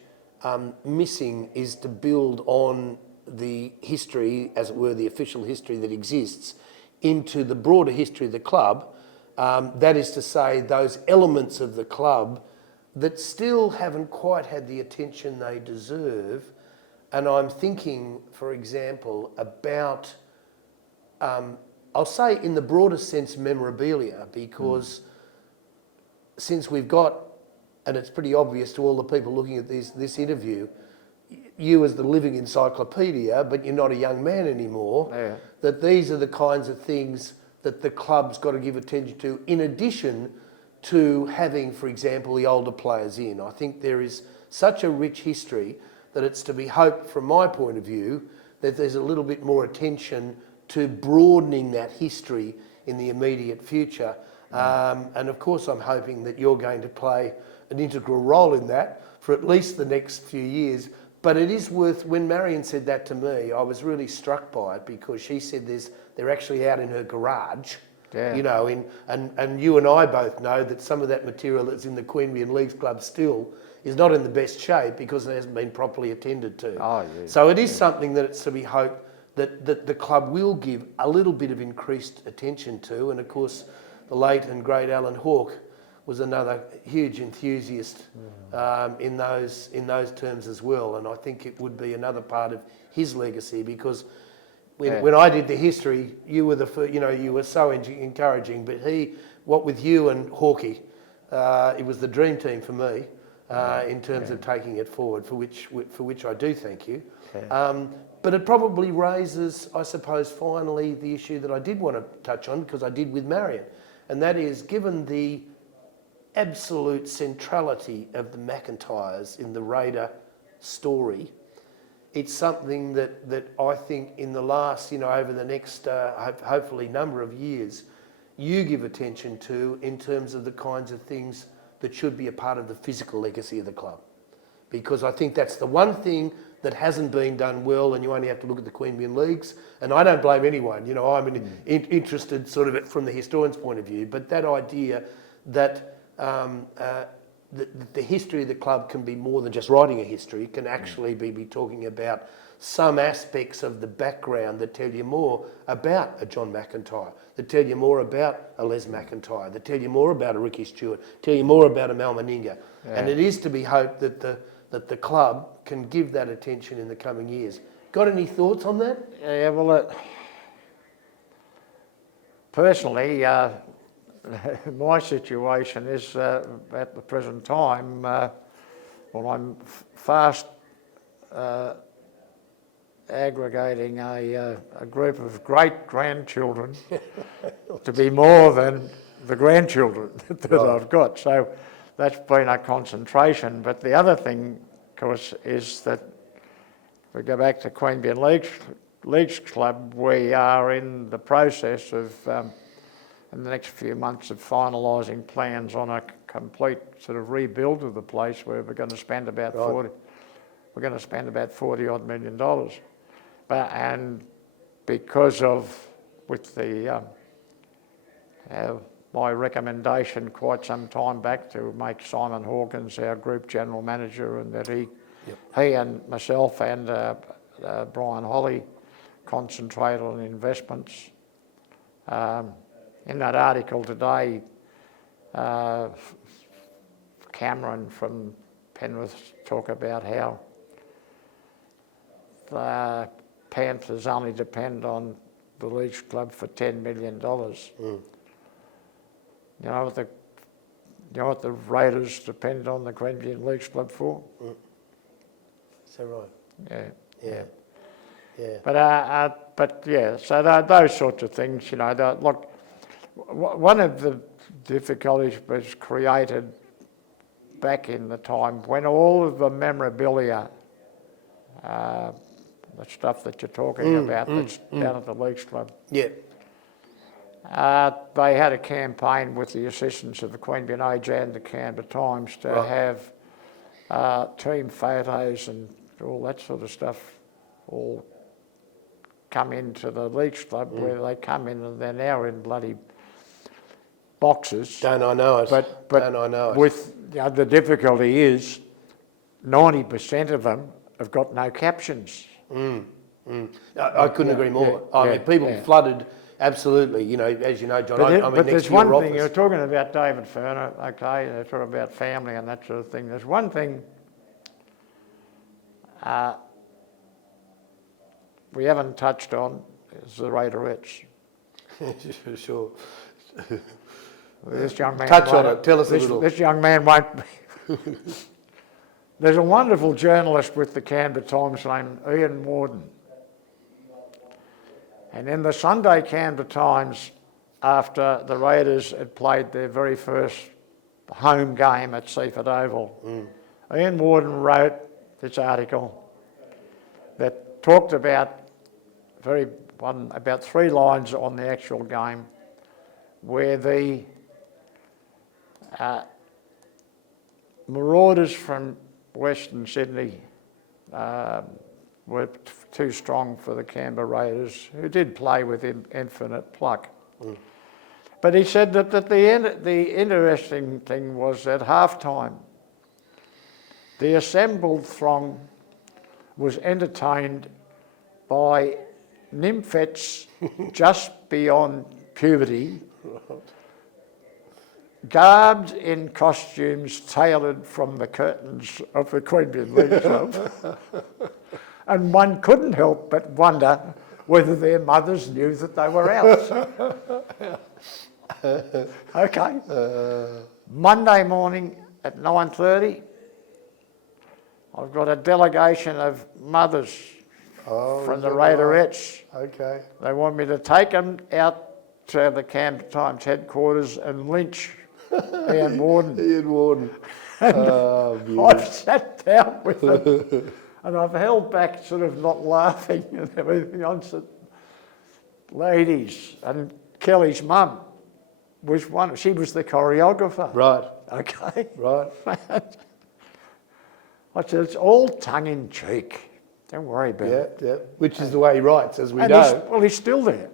missing is to build on the history, as it were, the official history that exists, into the broader history of the club. That is to say, those elements of the club that still haven't quite had the attention they deserve. And I'm thinking, for example, about, I'll say in the broader sense, memorabilia, because since we've got, and it's pretty obvious to all the people looking at this interview, you as the living encyclopedia, but you're not a young man anymore, that these are the kinds of things that the club's got to give attention to, in addition to having, for example, the older players in. I think there is such a rich history that it's to be hoped, from my point of view, that there's a little bit more attention to broadening that history in the immediate future. And of course, I'm hoping that you're going to play an integral role in that for at least the next few years. But it is worth, when Marion said that to me, I was really struck by it, because she said they're actually out in her garage, and you and I both know that some of that material that's in the Queanbeyan Leagues Club still is not in the best shape because it hasn't been properly attended to. So it is something that it's to be hoped that the club will give a little bit of increased attention to. And of course, the late and great Alan Hawke was another huge enthusiast in those terms as well. And I think it would be another part of his legacy, because when I did the history, you were you were so encouraging. But what with you and Hawkey, it was the dream team for me in terms of taking it forward, for which I do thank you. But it probably raises, I suppose, finally the issue that I did want to touch on, because I did with Marion, and that is, given the absolute centrality of the McIntyres in the Raider story, it's something that I think in the last, over the next hopefully number of years, you give attention to, in terms of the kinds of things that should be a part of the physical legacy of the club. Because I think that's the one thing that hasn't been done well, and you only have to look at the Queanbeyan Leagues. And I don't blame anyone, I'm interested sort of from the historian's point of view, but that idea that the history of the club can be more than just writing a history. It can actually be talking about some aspects of the background that tell you more about a John McIntyre, that tell you more about a Les McIntyre, that tell you more about a Ricky Stewart, tell you more about a Mal Meninga. And it is to be hoped that the club can give that attention in the coming years. Got any thoughts on that? Yeah, well, personally, my situation is at the present time, I'm fast aggregating a group of great-grandchildren to be more than the grandchildren that I've got. So that's been a concentration. But the other thing, of course, is that if we go back to Queanbeyan Leagues Club, we are in the process of in the next few months of finalising plans on a complete sort of rebuild of the place, where we're going to spend about $40 odd million. And because of my recommendation quite some time back to make Simon Hawkins our group general manager, and that he and myself and Brian Holly concentrate on investments. In that article today, Cameron from Penrith talk about how the Panthers only depend on the Leagues Club for $10 million. You know what the Raiders depend on the Queanbeyan Leagues Club for? Is that right? Yeah. But but yeah, so those sorts of things, you know. Look, one of the difficulties was created back in the time when all of the memorabilia, the stuff that you're talking about that's down at the Leagues Club. Yeah. They had a campaign with the assistance of the Queanbeyan Age and the Canberra Times to have team photos and all that sort of stuff all come into the Leagues Club where they come in and they're now in bloody boxes. Don't I know it? But Don't I know it? with the difficulty is 90% of them have got no captions. I couldn't agree more. I mean, people flooded, absolutely, you know, as you know, John, But, I'm but next there's to your one thing, office. you're talking about David Ferner, okay, they're talking about family and that sort of thing. There's one thing we haven't touched on, is the Raiderettes. For sure. This young man Touch on won't- it, tell us a little. This young man won't be. There's a wonderful journalist with the Canberra Times named Ian Warden. And in the Sunday Canberra Times, after the Raiders had played their very first home game at Seaford Oval, Ian Warden wrote this article that talked about about 3 lines on the actual game, where the Marauders from Western Sydney were too strong for the Canberra Raiders, who did play with infinite pluck. But he said that the interesting thing was at halftime, the assembled throng was entertained by nymphets just beyond puberty, garbed in costumes tailored from the curtains of the Queanbeyan League Club. And one couldn't help but wonder whether their mothers knew that they were out. Okay. Monday morning at 9:30, I've got a delegation of mothers from the Raiderettes. Okay. They want me to take them out to the Canberra Times headquarters and lynch Ian Warden. Ian Warden. I've sat down with them and I've held back, sort of not laughing and everything. I said, ladies, and Kelly's mum was one. She was the choreographer. Right. Okay. Right. I said, it's all tongue in cheek. Don't worry about it. Yeah. Which is the way he writes, as we And know. he's still there.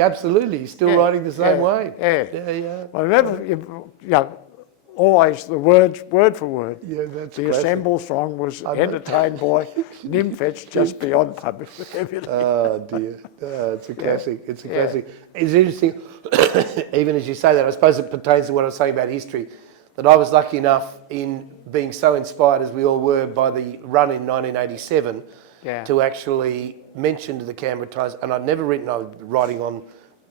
Absolutely. He's still writing the same way. Yeah. Well, always the words, word for word. Yeah, that's the classic. assembled throng was entertained by nymphets just beyond public. Oh dear, it's a classic. It's a classic. It's interesting, even as you say that. I suppose it pertains to what I was saying about history. That I was lucky enough in being so inspired, as we all were, by the run in 1987, to actually mention to the Canberra Times. And I'd never written. I was writing on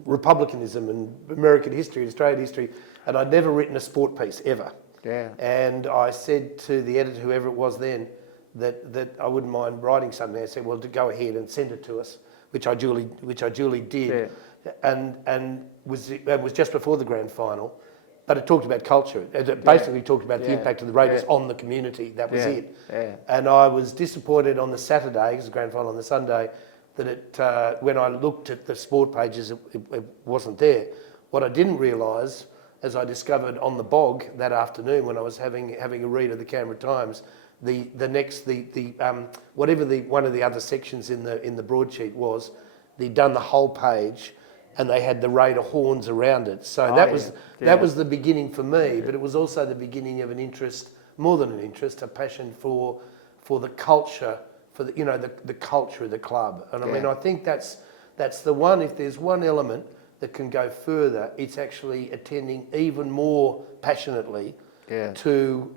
republicanism and American history, and Australian history, and I'd never written a sport piece ever. Yeah. And I said to the editor, whoever it was then, that I wouldn't mind writing something. I said, well, to go ahead and send it to us, which I duly did, and it was just before the grand final. But it talked about culture. It basically talked about the impact of the Raiders on the community. That was it. Yeah. And I was disappointed on the Saturday, because the grand final on the Sunday, that when I looked at the sport pages, it wasn't there. What I didn't realise, as I discovered on the bog that afternoon when I was having a read of the Canberra Times, one of the other sections in the broadsheet was they'd done the whole page, and they had the Raider horns around it. So that was the beginning for me, but it was also the beginning of an interest, more than an interest, a passion for the culture, for the culture of the club. And I mean, I think that's the one. If there's one element that can go further, it's actually attending even more passionately to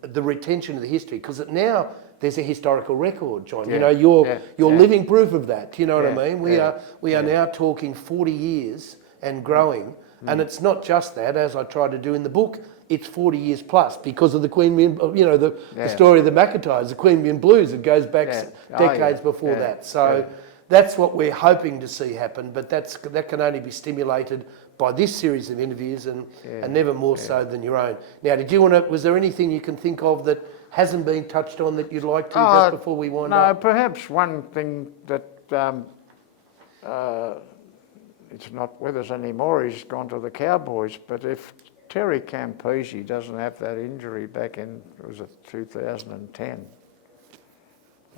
the retention of the history, because now there's a historical record, John. You know, you're living proof of that. You know what I mean? We are now talking 40 years and growing, and it's not just that. As I try to do in the book, it's 40 years plus because of the Queanbeyan. The story of the McIntyres, the Queanbeyan Blues. It goes back decades before that. So that's what we're hoping to see happen, but that can only be stimulated by this series of interviews and never more so than your own. Now, was there anything you can think of that hasn't been touched on that you'd like to just before we wind up? No, perhaps one thing that it's not with us anymore, he's gone to the Cowboys, but if Terry Campese doesn't have that injury back in, was it 2010?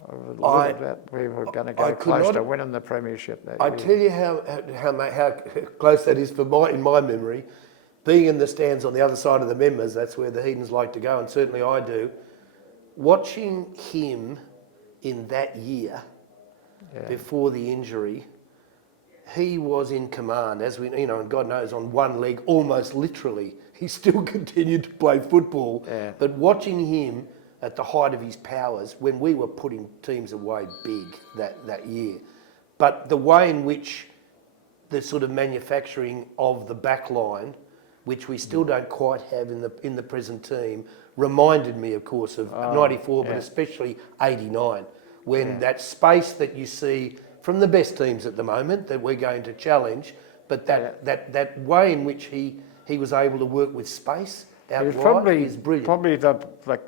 We were going to go close to winning the premiership that year. I tell you how close that is in my memory. Being in the stands on the other side of the members, that's where the Headons like to go, and certainly I do. Watching him in that year, before the injury, he was in command, as we, and God knows, on one leg, almost literally. He still continued to play football, but watching him at the height of his powers, when we were putting teams away big that year, but the way in which the sort of manufacturing of the back line, which we still don't quite have in the present team, reminded me, of course, of 94, but especially 89, when that space that you see from the best teams at the moment that we're going to challenge, but that way in which he was able to work with space out wide is brilliant. Probably the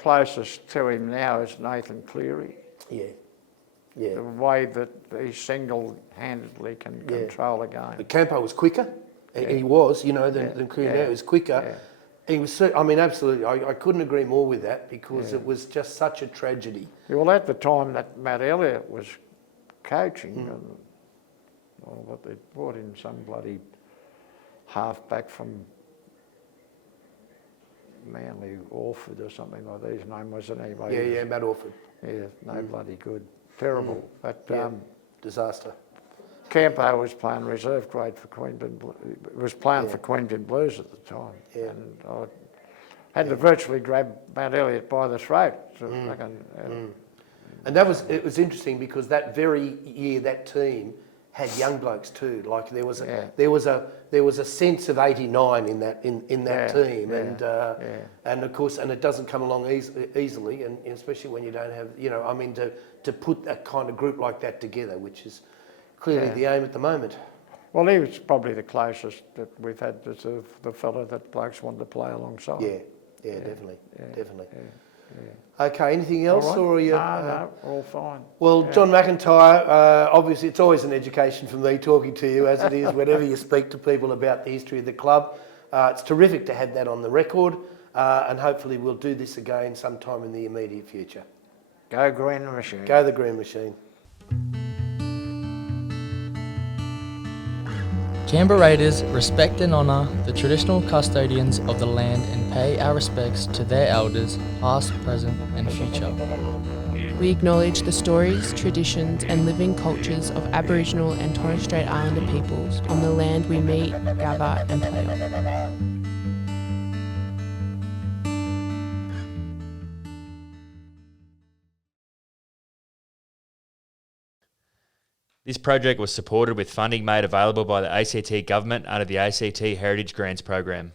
closest to him now is Nathan Cleary. Yeah. The way that he single-handedly can control a game. But Campo was quicker. He was, than Cleary now. He was quicker. He was, absolutely. I couldn't agree more with that because it was just such a tragedy. Well, at the time that Matt Elliott was coaching, what they brought in some bloody halfback from Manly, Orford or something like that. His name wasn't anyway. Yeah, Matt Orford. Yeah, no bloody good. Terrible. But disaster. Campo was playing reserve grade for Queanbeyan for Queanbeyan Blues at the time. Yeah. And I had to virtually grab Matt Elliott by the throat. And it was interesting because that very year that team had young blokes too. Like there was a sense of '89 in that team, and of course, and it doesn't come along easily, and especially when you don't have, to put that kind of group like that together, which is clearly the aim at the moment. Well, he was probably the closest that we've had to the fella that blokes wanted to play alongside. Definitely. Okay, anything else? Right. Or are you, no, all fine. Well, John McIntyre, obviously it's always an education for me talking to you, as it is whenever you speak to people about the history of the club. It's terrific to have that on the record, and hopefully we'll do this again sometime in the immediate future. Go Green Machine. Go the Green Machine. Canberra Raiders respect and honour the traditional custodians of the land and pay our respects to their elders, past, present and future. We acknowledge the stories, traditions and living cultures of Aboriginal and Torres Strait Islander peoples on the land we meet, gather and play on. This project was supported with funding made available by the ACT Government under the ACT Heritage Grants Program.